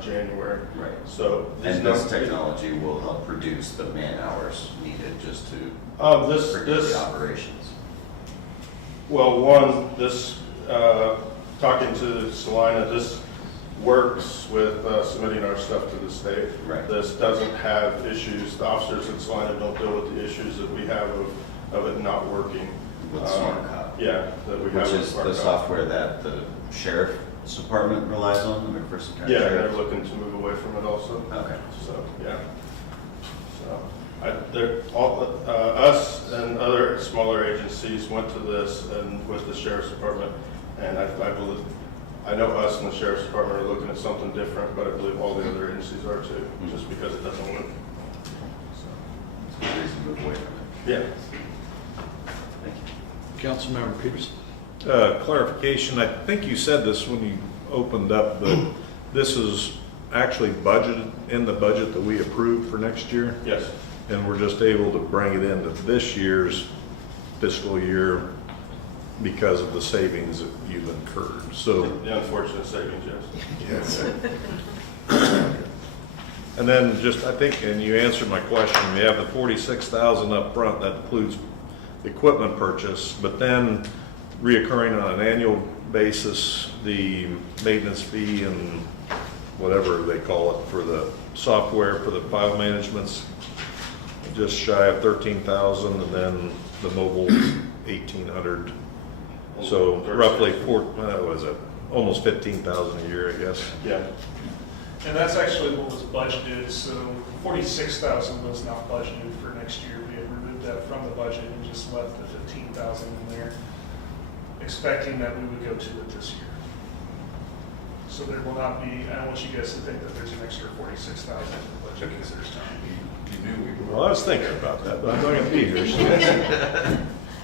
January. Right. So And this technology will help reduce the man hours needed just to this produce the operations. Well, one, talking to Salina, this works with submitting our stuff to the state. Right. This doesn't have issues, the officers at Salina don't deal with the issues that we have of it not working. With Smart Cop. Yeah, that we have. Which with is Smart the Cop. software that the sheriff's department relies on, the McPherson County Yeah, they're Sheriff? looking to move away from it also. Okay. So, yeah. So, us and other smaller agencies went to this and with the sheriff's department, and I believe, I know us and the sheriff's department are looking at something different, but I believe all the other agencies are too, just because it doesn't work. It's a good reason to move away from it. Yeah. Thank you. Councilmember Peterson. Clarification, I think you said this when you opened up, but this is actually budgeted in the budget that we approved for next year? Yes. And we're just able to bring it into this year's fiscal year because of the savings that you've incurred, so. The unfortunate savings, yes. Yes. And then just, I think, and you answered my question, we have the 46,000 up front, that includes equipment purchase, but then reoccurring on an annual basis, the maintenance fee and whatever they call it for the software for the file management's just shy of 13,000, and then the mobile 1,800. So roughly almost 15,000 a year, I guess. Yeah. And that's actually what was budgeted, so 46,000 was not budgeted for next year. We had removed that from the budget and just left the 15,000 in there, expecting that we would go to it this year. So there will not be, I don't want you guys to think that there's an extra 46,000 in the budget, because there's not. You knew we were. Well, I was thinking about that, but I'm not gonna be here. So.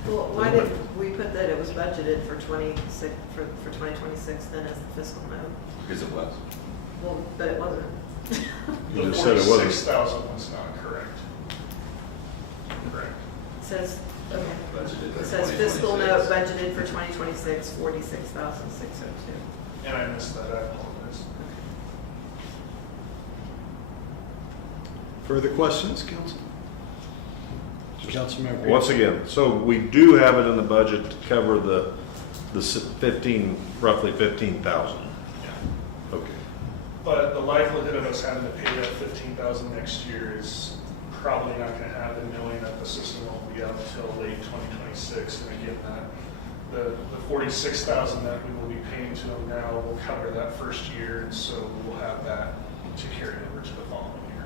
Well, why did we put that it was budgeted for 2026 then as the fiscal note? Because it was. Well, but it wasn't. You The just said it wasn't. 46,000 was not correct. Correct. It says, okay. Budgeted for It says fiscal note 2026. budgeted for 2026, 46,602. And I missed that, I apologize. Further questions, council? Councilmember Peterson. Once again, so we do have it in the budget to cover the roughly 15,000. Yeah. Okay. But the likelihood of us having to pay that 15,000 next year is probably not going to happen, knowing that the system won't be out until late 2026. And again, the 46,000 that we will be paying to them now will cover that first year, and so we'll have that to carry over to the following year.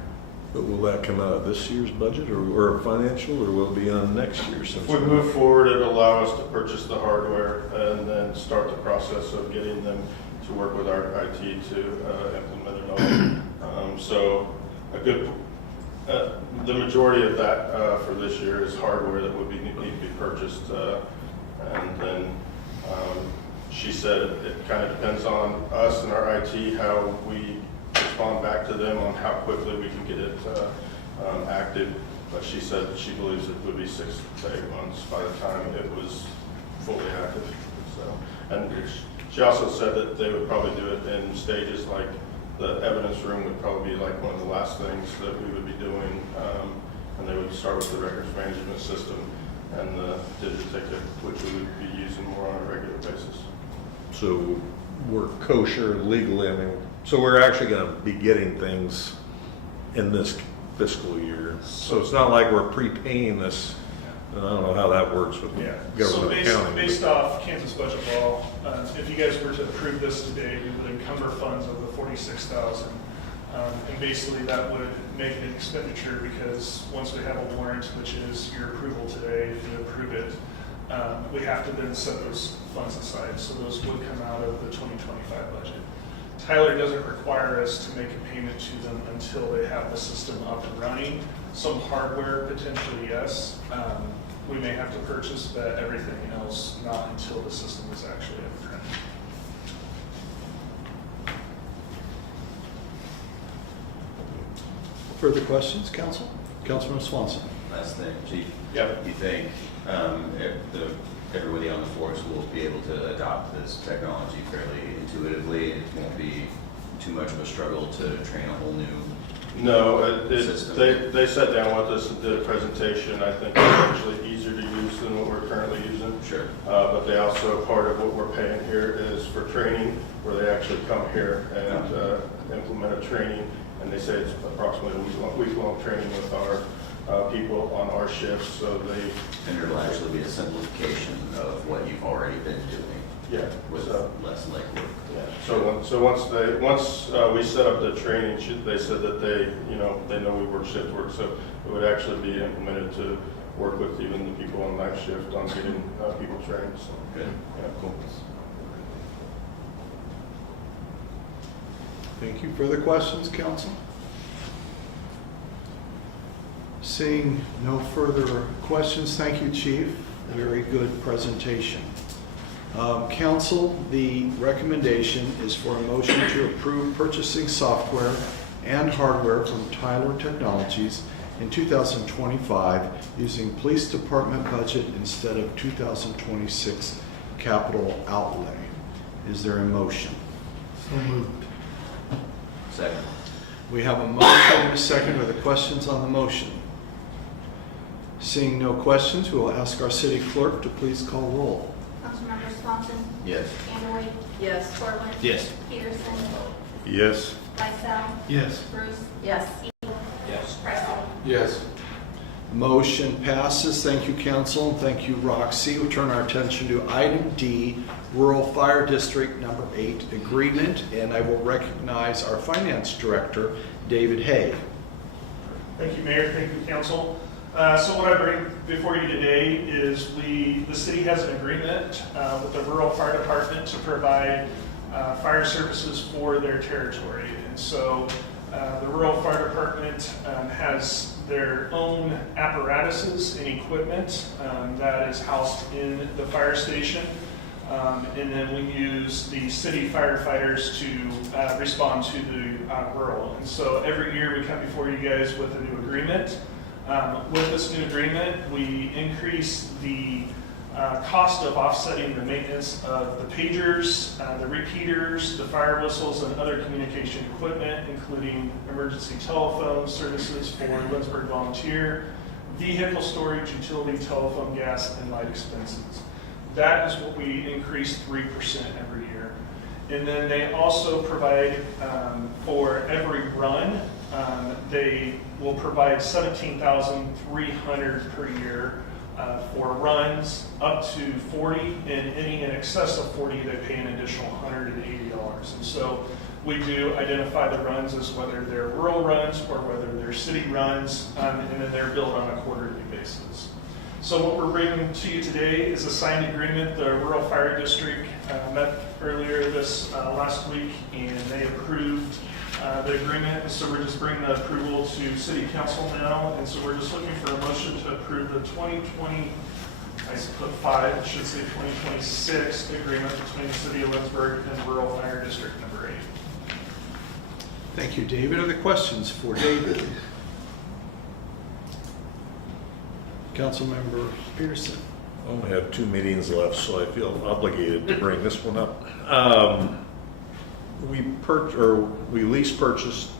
But will that come out of this year's budget or financial, or will it be on next year's? If we move forward, it'll allow us to purchase the hardware and then start the process of getting them to work with our IT to implement it all. So the majority of that for this year is hardware that would need to be purchased. And then she said it kind of depends on us and our IT, how we respond back to them on how quickly we can get it active. But she said that she believes it would be 6 to 8 months by the time it was fully active. So, and she also said that they would probably do it in stages, like the evidence room would probably be like one of the last things that we would be doing. And they would start with the records management system and the digiticket, which we would be using more on a regular basis. So we're kosher legally, I mean, so we're actually gonna be getting things in this fiscal year. So it's not like we're prepaying this, and I don't know how that works with government accounting. So based off Kansas budget law, if you guys were to approve this today, we would encumber funds of the 46,000. And basically that would make an expenditure, because once we have a warrant, which is your approval today, if you approve it, we have to then set those funds aside. So those would come out of the 2025 budget. Tyler doesn't require us to make a payment to them until they have the system up and running. Some hardware, potentially, yes. We may have to purchase, but everything else, not until the system is actually up and running. Further questions, council? Councilman Swanson. Last thing, Chief. Yep. You think everybody on the force will be able to adopt this technology fairly intuitively? It won't be too much of a struggle to train a whole new No, system? they sat down with us and did a presentation. I think it's actually easier to use than what we're currently using. Sure. But they also, part of what we're paying here is for training, where they actually come here and implement a training. And they say it's approximately a week-long training with our people on our shifts, so they... And it'll actually be a simplification of what you've already been doing. Yeah. With less legwork. Yeah. So once we set up the training, they said that they know we work shift work, so it would actually be implemented to work with even the people on night shift on getting people trained. So good. Yeah, cool. Thank you. Further questions, council? Seeing no further questions, thank you, Chief. Very good presentation. Council, the recommendation is for a motion to approve purchasing software and hardware from Tyler Technologies in 2025 using police department budget instead of 2026 capital outlay. Is there a motion? So moved. Second. We have a motion and a second. Are there questions on the motion? Seeing no questions, we will ask our city clerk to please call roll. Councilmember Swanson. Yes. Anderly. Yes. Corwin. Yes. Peterson. Yes. Lysell. Yes. Bruce. Yes. Eagle. Yes. Presley. Yes. Motion passes. Thank you, council, and thank you, Roxy. We turn our attention to item D, Rural Fire District Number 8 Agreement, and I will recognize our Finance Director, David Hay. Thank you, Mayor. Thank you, Council. So what I bring before you today is the city has an agreement with the Rural Fire Department to provide fire services for their territory. And so the Rural Fire Department has their own apparatuses and equipment that is housed in the fire station. And then we use the city firefighters to respond to the rural. And so every year we come before you guys with a new agreement. With this new agreement, we increase the cost of offsetting the maintenance of the pagers, the repeaters, the fire whistles, and other communication equipment, including emergency telephone services for Lindsborg Volunteer, vehicle storage, utility, telephone, gas, and light expenses. That is what we increase 3% every year. And then they also provide for every run, they will provide $17,300 per year for runs up to 40, and any in excess of 40, they pay an additional $180. And so we do identify the runs as whether they're rural runs or whether they're city runs, and then they're billed on a quarterly basis. So what we're bringing to you today is a signed agreement. The Rural Fire District met earlier this last week, and they approved the agreement. So we're just bringing the approval to City Council now, and so we're just looking for a motion to approve the 2025, it should say 2026 agreement between the City of Lindsborg and Rural Fire District Number 8. Thank you, David. Are there questions for David? Councilmember Peterson. I only have 2 meetings left, so I feel obligated to bring this one up. We lease purchased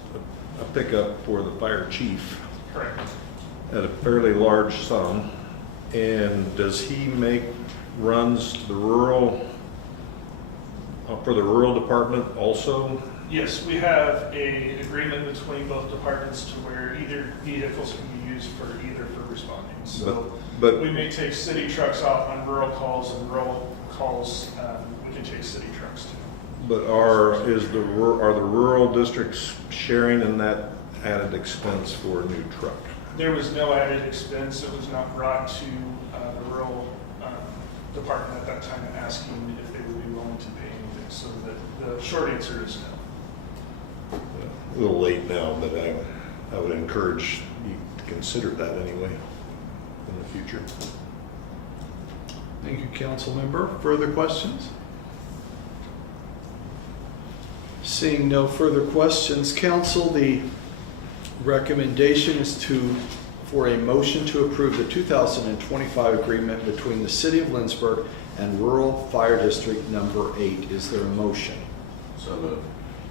a pickup for the fire chief. Correct. At a fairly large sum. And does he make runs to the rural, for the rural department also? Yes, we have an agreement between both departments to where either vehicles can be used for responding. So but we may take city trucks off on rural calls, and rural calls we can take city trucks too. But are the rural districts sharing in that added expense for a new truck? There was no added expense. It was not brought to the rural department at that time asking if they would be willing to pay anything. So the short answer is no. a little late now, but I would encourage you to consider that anyway in the future. Thank you, council member. Further questions? Seeing no further questions, council, the recommendation is for a motion to approve the 2025 agreement between the City of Lindsborg and Rural Fire District Number 8. Is there a motion? So moved.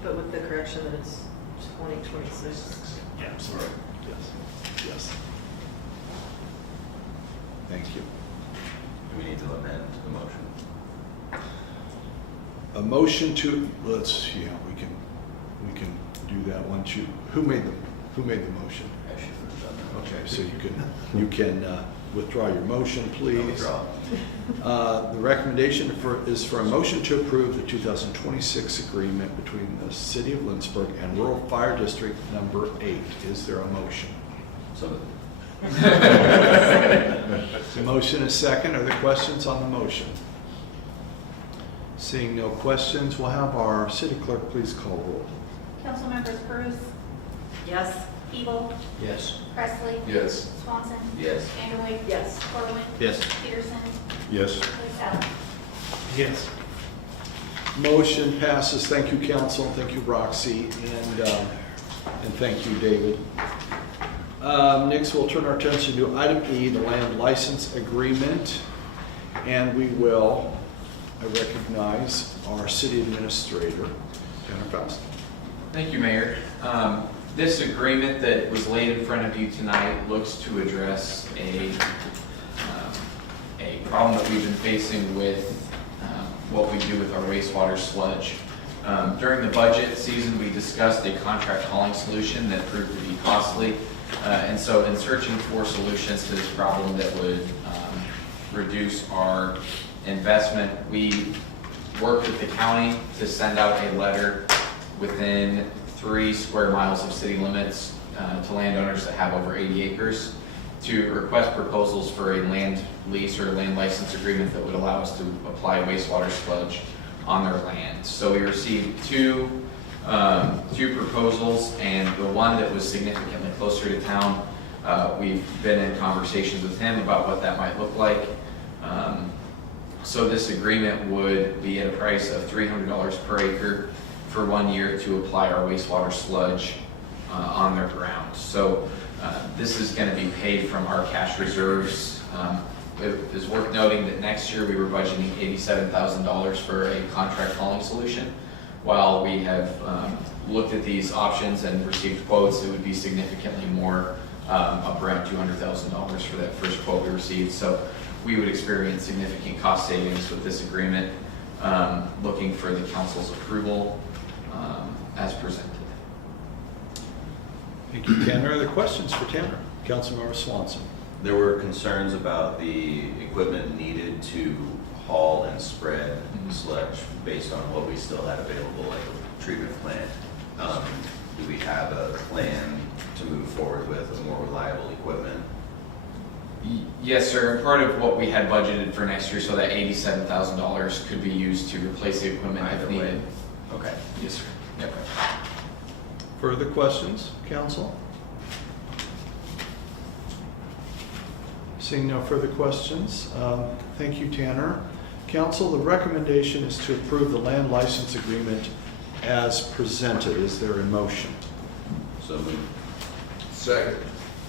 But with the correction that it's 2026. Yeah, I'm sorry. Yes. Yes. Thank you. Do we need to amend the motion? A motion to, we can do that once you, who made the motion? I should have done that. Okay, so you can withdraw your motion, please. Withdraw. The recommendation is for a motion to approve the 2026 agreement between the City of Lindsborg and Rural Fire District Number 8. Is there a motion? So moved. The motion is second. Are there questions on the motion? Seeing no questions, we'll have our city clerk please call roll. Council members Bruce, Yes. Ebel, Yes. Presley, Yes. Swanson, Yes. Vanderway, Yes. Corwin, Yes. Peterson, Yes. Lakesell. Yes. Motion passes. Thank you, council. Thank you, Roxy, and thank you, David. Next, we'll turn our attention to item E, the land license agreement, and we will, I recognize our city administrator, Tanner Faust. Thank you, Mayor. This agreement that was laid in front of you tonight looks to address a problem that we've been facing with what we do with our wastewater sludge. During the budget season, we discussed a contract hauling solution that proved to be costly. And so in searching for solutions to this problem that would reduce our investment, we worked with the county to send out a letter within 3 square miles of city limits to landowners that have over 80 acres to request proposals for a land lease or land license agreement that would allow us to apply wastewater sludge on their land. So we received two proposals, and the one that was significantly closer to town, we've been in conversations with him about what that might look like. So this agreement would be at a price of $300 per acre for 1 year to apply our wastewater sludge on their ground. So this is going to be paid from our cash reserves. It is worth noting that next year we were budgeting $87,000 for a contract hauling solution. While we have looked at these options and received quotes, it would be significantly more, up around $200,000 for that first quote we received. So we would experience significant cost savings with this agreement. Looking for the council's approval as presented. Thank you, Tanner. Are there questions for Tanner? Councilmember Swanson. There were concerns about the equipment needed to haul and spread sludge based on what we still had available, like a treatment plant. Do we have a plan to move forward with a more reliable equipment? Yes, sir. Part of what we had budgeted for next year, so that $87,000 could be used to replace the equipment if needed. Okay. Yes, sir. Yep. Further questions, council? Seeing no further questions, thank you, Tanner. Council, the recommendation is to approve the land license agreement as presented. Is there a motion? So moved. Second.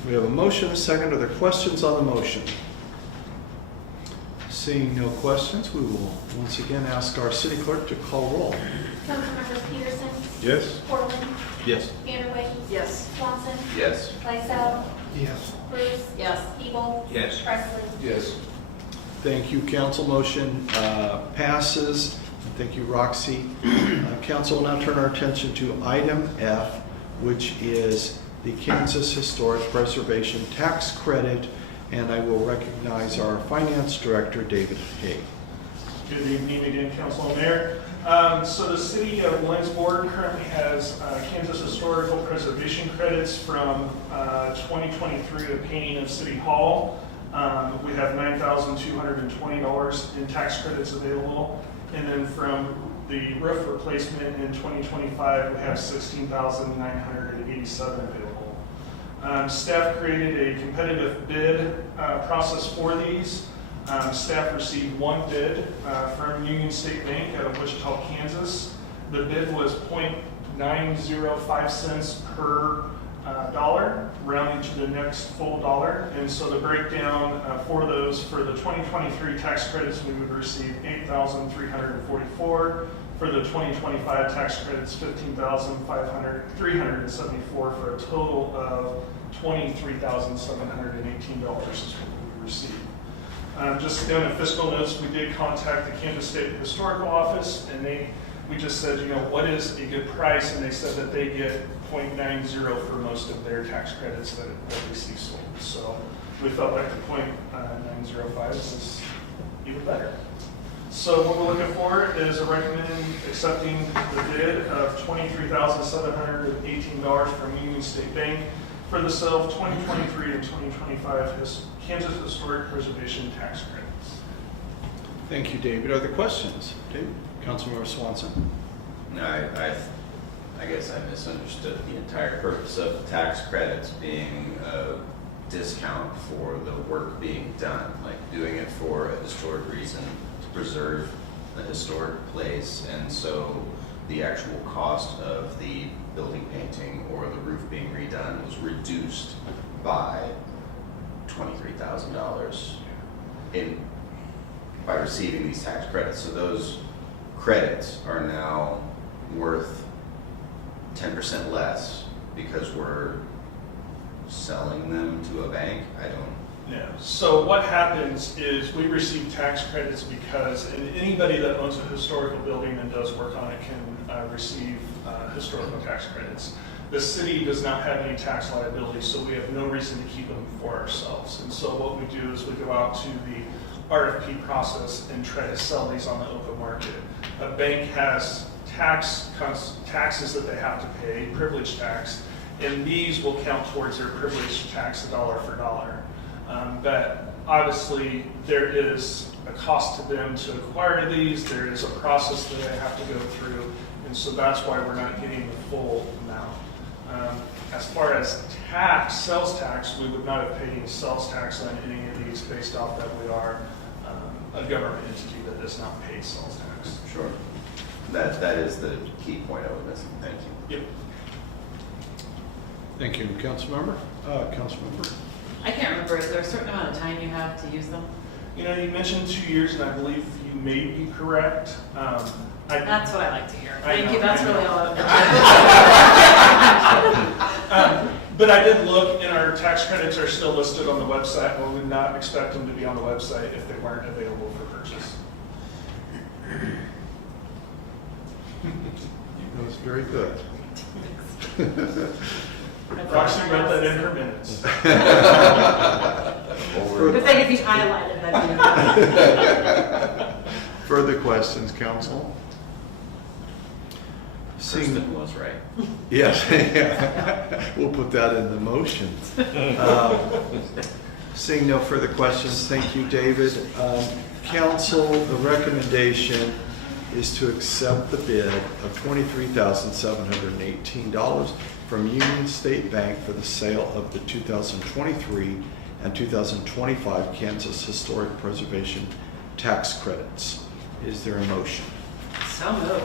We have a motion, and a second. Are there questions on the motion? Seeing no questions, we will once again ask our city clerk to call roll. Councilmembers Peterson, Yes. Corwin, Yes. Vanderway, Yes. Swanson, Yes. Lakesell, Yes. Bruce, Yes. Ebel, Yes. Presley. Yes. Thank you, council. Motion passes. Thank you, Roxy. Council will now turn our attention to item F, which is the Kansas Historic Preservation Tax Credit, and I will recognize our Finance Director, David Hay. Good evening again, Council and Mayor. So the city of Lindsborg currently has Kansas Historical Preservation credits from 2023 to painting of City Hall. We have $9,220 in tax credits available. And then from The roof replacement in 2025, we have 16,987 available. Staff created a competitive bid process for these. Staff received one bid from Union State Bank out of Wichita, Kansas. The bid was 0.905 cents per dollar, rounding to the next full dollar. And so the breakdown for those, for the 2023 tax credits, we would receive $8,344. For the 2025 tax credits, $15,374 for a total of $23,718 is what we would receive. Just doing a fiscal notes, we did contact the Kansas State Historical Office, and we just said, what is a good price? And they said that they get 0.90 for most of their tax credits that we see sold. So we felt like the 0.905 is even better. So what we're looking for is recommending accepting the bid of $23,718 from Union State Bank for the sale of 2023 and 2025 Kansas Historic Preservation tax credits. Thank you, David. Are there questions? David? Councilmember Swanson? No, I guess I misunderstood the entire purpose of the tax credits being a discount for the work being done, like doing it for a historic reason to preserve the historic place, and so the actual cost of the building painting or the roof being redone was reduced by $23,000 by receiving these tax credits. So those credits are now worth 10% less because we're selling them to a bank. Yeah, so what happens is we receive tax credits because anybody that owns a historical building and does work on it can receive historical tax credits. The city does not have any tax liability, so we have no reason to keep them for ourselves. And so what we do is we go out to the RFP process and try to sell these on the open market. A bank has taxes that they have to pay, privilege tax, and these will count towards their privilege tax dollar for dollar. But obviously there is a cost to them to acquire these, there is a process that they have to go through, and so that's why we're not getting the full amount. As far as sales tax, we would not have paid any sales tax on any of these based off that we are a government entity that does not pay sales tax. Sure. That is the key point I was missing. Thank you. Yep. Thank you, Councilmember. Councilmember? I can't remember, is there a certain amount of time you have to use them? You mentioned 2 years, and I believe you may be correct. That's what I like to hear. Thank you, that's really all. But I did look, and our tax credits are still listed on the website, and we would not expect them to be on the website if they weren't available for purchase. That was very good. Roxy read that in her minutes. Good thing if you highlighted that. Further questions, council? Kristen was right. Yes, we'll put that in the motion. Seeing no further questions, thank you, David. Council, the recommendation is to accept the bid of $23,718 from Union State Bank for the sale of the 2023 and 2025 Kansas Historic Preservation tax credits. Is there a motion? So moved.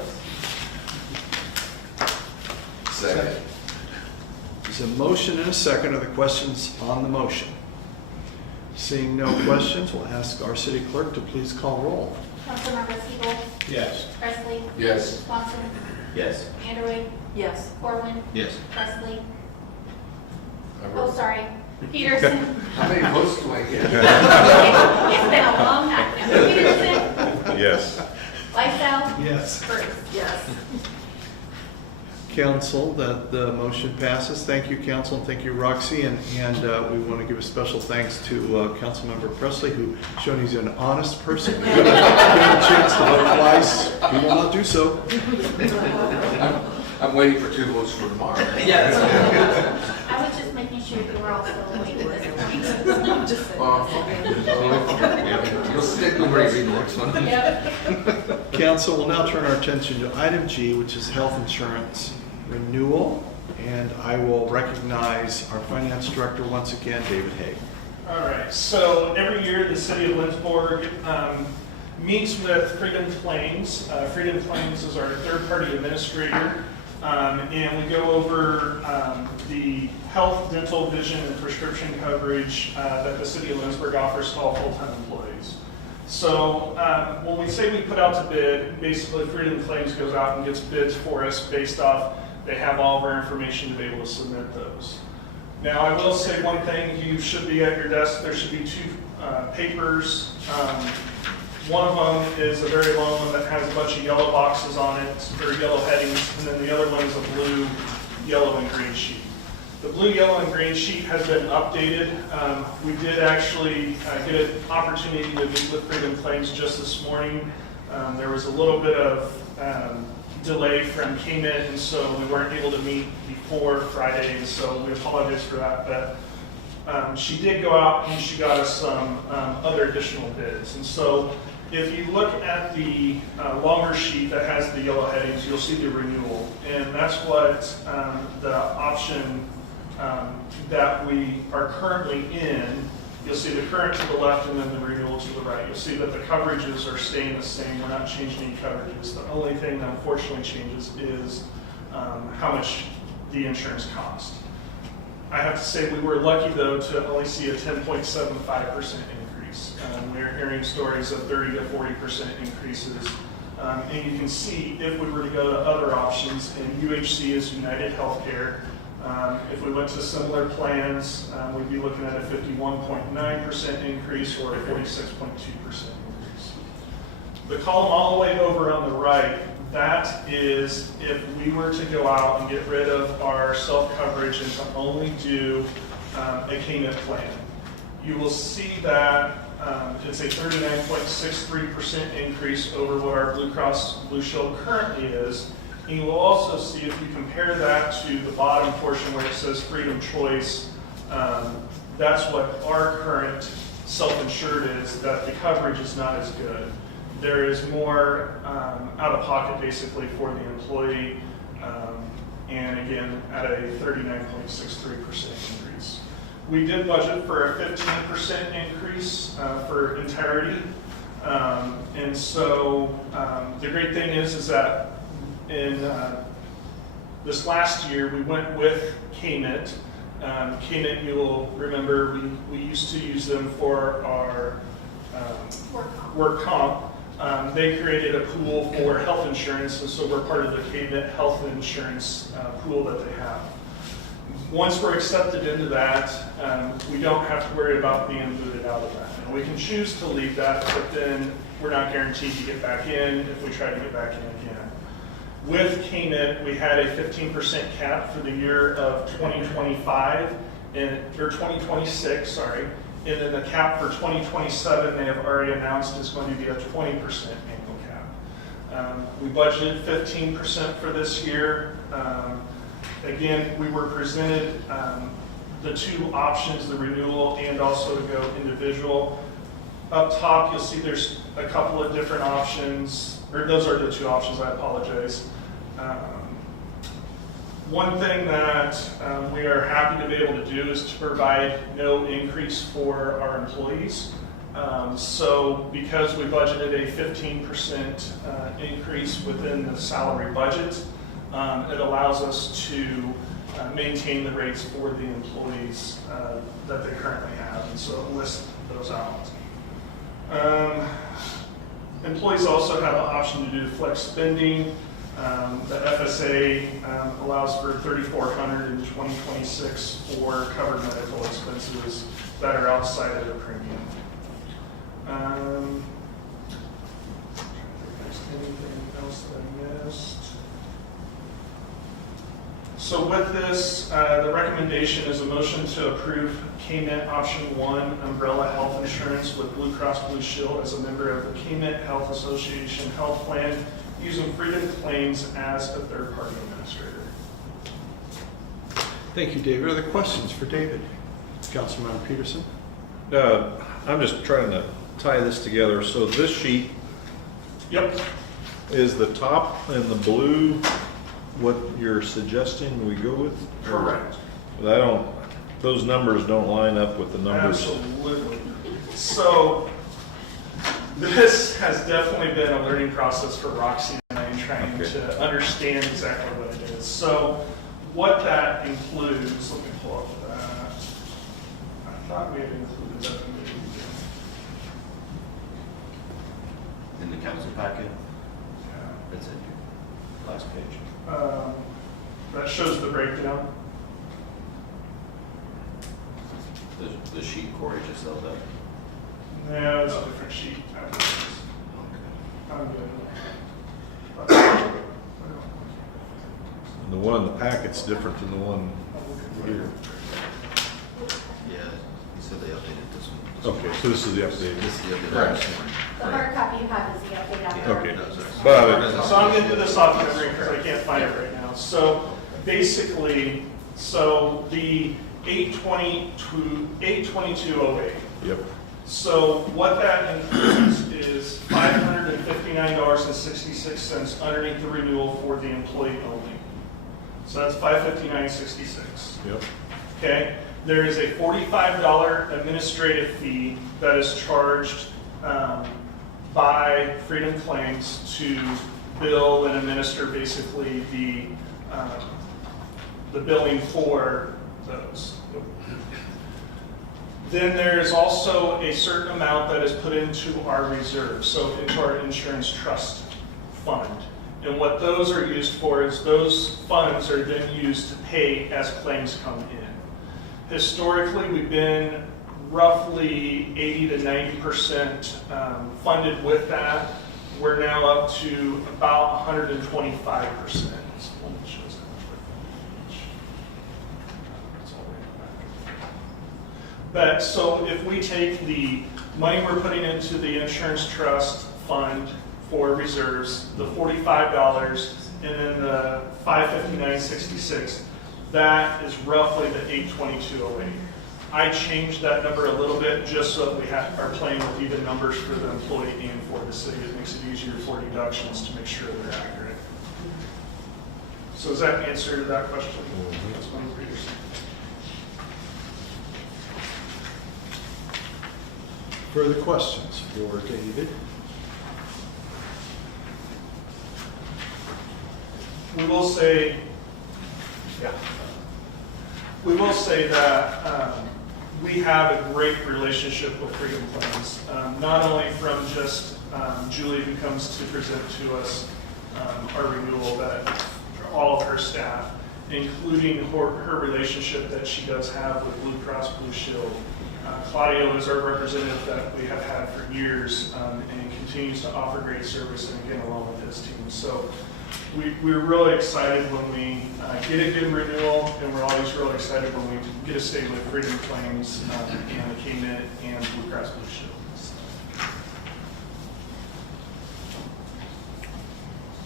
Second. There's a motion and a second. Are there questions on the motion? Seeing no questions, we'll ask our city clerk to please call roll. Councilmember Siebel, Yes. Presley, Yes. Swanson, Yes. Vanderway, Yes. Corwin, Yes. Presley. Oh, sorry, Peterson. How many votes do I get? It's been a long night. Peterson, Yes. Lysell, Yes. Bruce. Yes. Council, that the motion passes. Thank you, council, and thank you, Roxy. And we want to give a special thanks to Councilmember Presley, who shown he's an honest person. Given a chance to vote twice, he will not do so. I'm waiting for 2 votes for tomorrow. I was just making sure you were all still awake at this point. Just Well, you'll stick with me the next one. Yep. Council will now turn our attention to item G, which is health insurance renewal. And I will recognize our finance director once again, David Hay. All right, so every year the city of Lindsborg meets with Freedom Claims. Freedom Claims is our third-party administrator, and we go over the health, dental, vision, and prescription coverage that the city of Lindsborg offers to all full-time employees. So when we say we put out to bid, basically Freedom Claims goes out and gets bids for us based off, they have all of our information to be able to submit those. Now, I will say one thing, you should be at your desk, there should be two papers. One of them is a very long one that has a bunch of yellow boxes on it, or yellow headings, and then the other one is a blue, yellow, and green sheet. The blue, yellow, and green sheet has been updated. We did actually get an opportunity to meet with Freedom Claims just this morning. There was a little bit of delay from KMIT, and so we weren't able to meet before Friday, and so we apologize for that. But she did go out and she got us some other additional bids. And so if you look at the longer sheet that has the yellow headings, you'll see the renewal. And that's what the option that we are currently in. You'll see the current to the left and then the renewal to the right. You'll see that the coverages are staying the same. We're not changing any coverages. The only thing that unfortunately changes is how much the insurance costs. I have to say we were lucky though to only see a 10.75% increase. We're hearing stories of 30 to 40% increases. And you can see if we were to go to other options, and UHC is United Healthcare. If we went to similar plans, we'd be looking at a 51.9% increase or a 46.2% increase. The column all the way over on the right, that is if we were to go out and get rid of our self-coverage and to only do a KMIT plan. You will see that it's a 39.63% increase over what our Blue Cross Blue Shield currently is. And you will also see if you compare that to the bottom portion where it says Freedom Choice, that's what our current self-insured is, that the coverage is not as good. There is more out of pocket basically for the employee, and again, at a 39.63% increase. We did budget for a 15% increase for entirety. And so the great thing is that in this last year, we went with KMIT. KMIT, you will remember, we used to use them for our work comp. They created a pool for health insurance, and so we're part of the KMIT health insurance pool that they have. Once we're accepted into that, we don't have to worry about being booted out of that. And we can choose to leave that, but then we're not guaranteed to get back in if we try to get back in again. With KMIT, we had a 15% cap for the year of 2025, or 2026, sorry. And then the cap for 2027, they have already announced is going to be a 20% annual cap. We budgeted 15% for this year. Again, we were presented the two options, the renewal and also to go individual. Up top, you'll see there's a couple of different options, or those are the two options, I apologize. One thing that we are happy to be able to do is to provide no increase for our employees. So because we budgeted a 15% increase within the salary budget, it allows us to maintain the rates for the employees that they currently have, and so it lists those out. Employees also have an option to do flex spending. The FSA allows for $3,400 in 2026 for covered medical expenses that are outside of the premium. Anything else that I missed? So with this, the recommendation is a motion to approve KMIT Option 1 Umbrella Health Insurance with Blue Cross Blue Shield as a member of the KMIT Health Association Health Plan using Freedom Claims as a third-party administrator. Thank you, David. Are there questions for David? Councilman Peterson? I'm just trying to tie this together. So this sheet, yep, Is the top and the blue what you're suggesting we go with? Correct. But those numbers don't line up with the numbers. Absolutely. So this has definitely been a learning process for Roxy and I in trying to understand exactly what it is. So what that includes, let me pull up that. I thought we had included that in the In the council packet? It's in your last page. that shows the breakdown. The sheet Corey just held up. No, it's a different sheet. I'm good. And the one in the packet's different than the one here. Yeah, he said they updated this one. Okay, so this is the updated. This is the updated. Correct. The hard copy you have is the update after. Okay. But so I'm going to do this off memory because I can't find it right now. So basically, the 822.08. Yep. So what that includes is $559.66 underneath the renewal for the employee only. So that's $559.66. Yep. Okay. There is a $45 administrative fee that is charged by Freedom Claims to bill and administer basically the billing for those. Then there's also a certain amount that is put into our reserve, so into our insurance trust fund. And what those are used for is those funds are then used to pay as claims come in. Historically, we've been roughly 80 to 90% funded with that. We're now up to about 125%. But so if we take the money we're putting into the insurance trust fund for reserves, the $45, and then the $559.66, that is roughly the $822.08. I changed that number a little bit just so that we are playing with even numbers for the employee and for the city. It makes it easier for deductions to make sure they're accurate. So does that answer to that question? That's one of the readers. Further questions for David? We will say that we have a great relationship with Freedom Claims, not only from just Julie who comes to present to us our renewal, but all of her staff, including her relationship that she does have with Blue Cross Blue Shield. Claudio is our representative that we have had for years and continues to offer great service, and again, along with his team. So we're really excited when we get a good renewal, and we're always really excited when we get to stay with Freedom Claims and the KMIT and Blue Cross Blue Shield.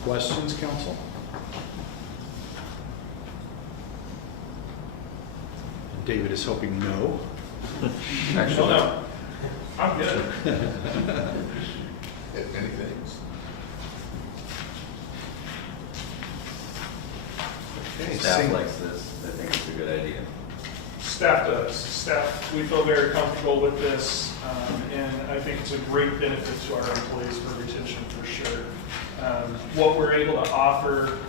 Questions, council? David is hoping no. Actually, no. I'm good. Many things. Okay, Staff likes this. I think it's a good idea. Staff does. Staff, we feel very comfortable with this, and I think it's a great benefit to our employees for retention for sure. What we're able to offer,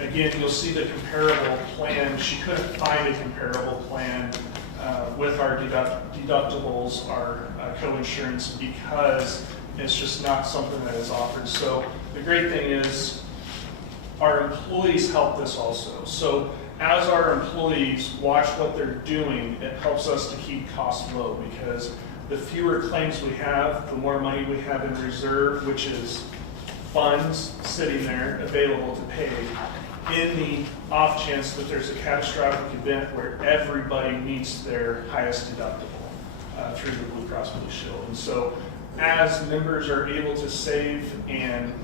again, you'll see the comparable plan. She couldn't find a comparable plan with our deductibles, our co-insurance, because it's just not something that is offered. So the great thing is our employees help this also. So as our employees watch what they're doing, it helps us to keep costs low, because the fewer claims we have, the more money we have in reserve, which is funds sitting there available to pay in the off chance that there's a catastrophic event where everybody meets their highest deductible through the Blue Cross Blue Shield. And so as members are able to save, and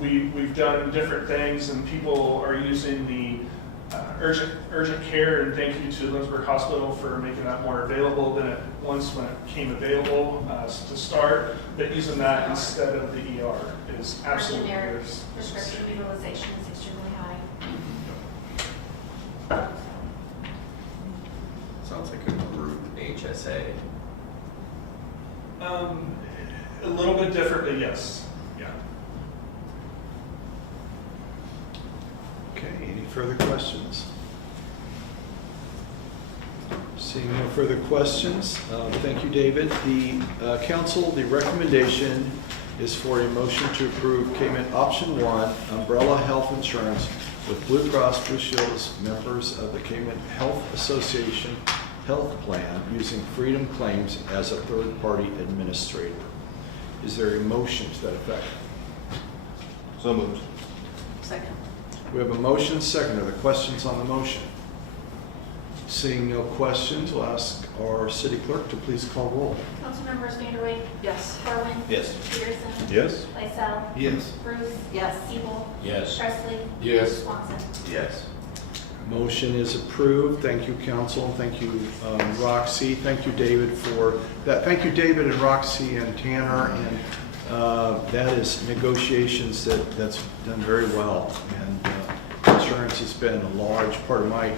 we've done different things, and people are using the urgent care, and thank you to Lindsborg Hospital for making that more available than it once when it became available to start. But using that instead of the ER is absolutely Generic is- prescription utilization is extremely high. Sounds like a group HSA. A little bit different, but yes, yeah. Okay, any further questions? Seeing no further questions, thank you, David. The council, the recommendation is for a motion to approve Cayman Option 1 umbrella health insurance with Blue Cross Blue Shield's members of the Cayman Health Association health plan using Freedom Claims as a third-party administrator. Is there a motion to that effect? So moved. Second. We have a motion, second. Are there questions on the motion? Seeing no questions, we'll ask our city clerk to please call roll. Councilmembers Vanderway, Yes. Corwin. Yes. Peterson. Yes. Lysell. Yes. Bruce. Yes. Siebel. Yes. Presley. Yes. Swanson. Yes. Motion is approved. Thank you, council. Thank you, Roxy. Thank you, David, for that. Thank you, David and Roxy and Tanner. And that is negotiations that's done very well. And insurance has been a large part of my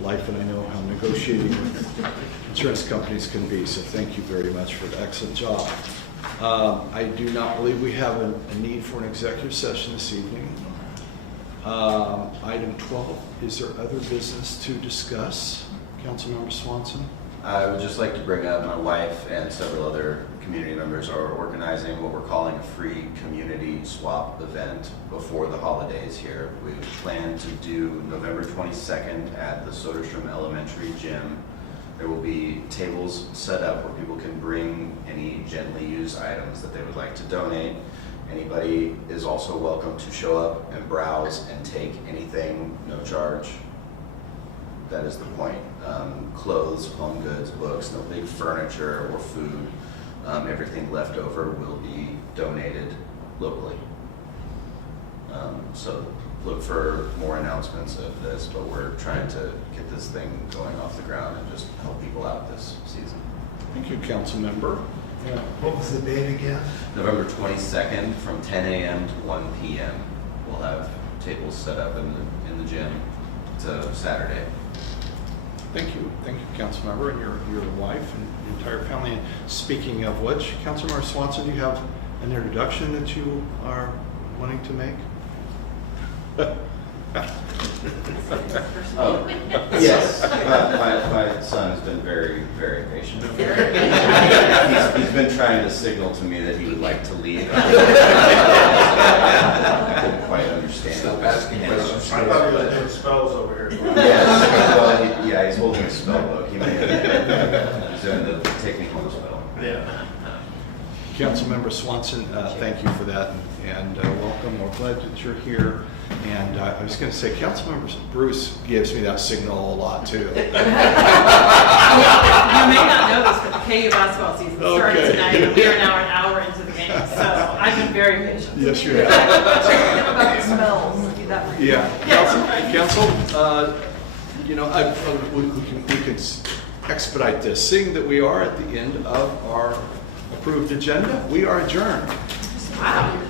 life, and I know how negotiating with insurance companies can be. So thank you very much for the excellent job. I do not believe we have a need for an executive session this evening. Item 12, is there other business to discuss? Councilmember Swanson? I would just like to bring up my wife and several other community members are organizing what we're calling a free community swap event before the holidays here. We plan to do November 22nd at the Soderstrom Elementary Gym. There will be tables set up where people can bring any gently used items that they would like to donate. Anybody is also welcome to show up and browse and take anything, no charge. That is the point. Clothes, home goods, books, no big furniture or food. Everything left over will be donated locally. So look for more announcements of this, but we're trying to get this thing going off the ground and just help people out this season. Thank you, Councilmember. What was the date again? November 22nd from 10 a.m. to 1 p.m. We'll have tables set up in the gym. It's a Saturday. Thank you, Councilmember, and your wife and your entire family. And speaking of which, Councilmember Swanson, do you have an introduction that you are wanting to make? Oh, yes. My son has been very, very patient. He's been trying to signal to me that he would like to leave. I couldn't quite understand. Stop asking questions. I thought you were doing spells over here. Yes, well, he's holding a spell book. He may have he's doing the taking home spell. Yeah. Councilmember Swanson, thank you for that, and welcome. We're glad that you're here. And I was going to say, Councilmember Bruce gives me that signal a lot too. You may not know this, but the KU basketball season started tonight, and we are now an hour into the game, so I've been very patient. Yes, you have. About the smells. Do that for you. Yeah. Council, we can expedite this. Seeing that we are at the end of our approved agenda, we are adjourned. Wow.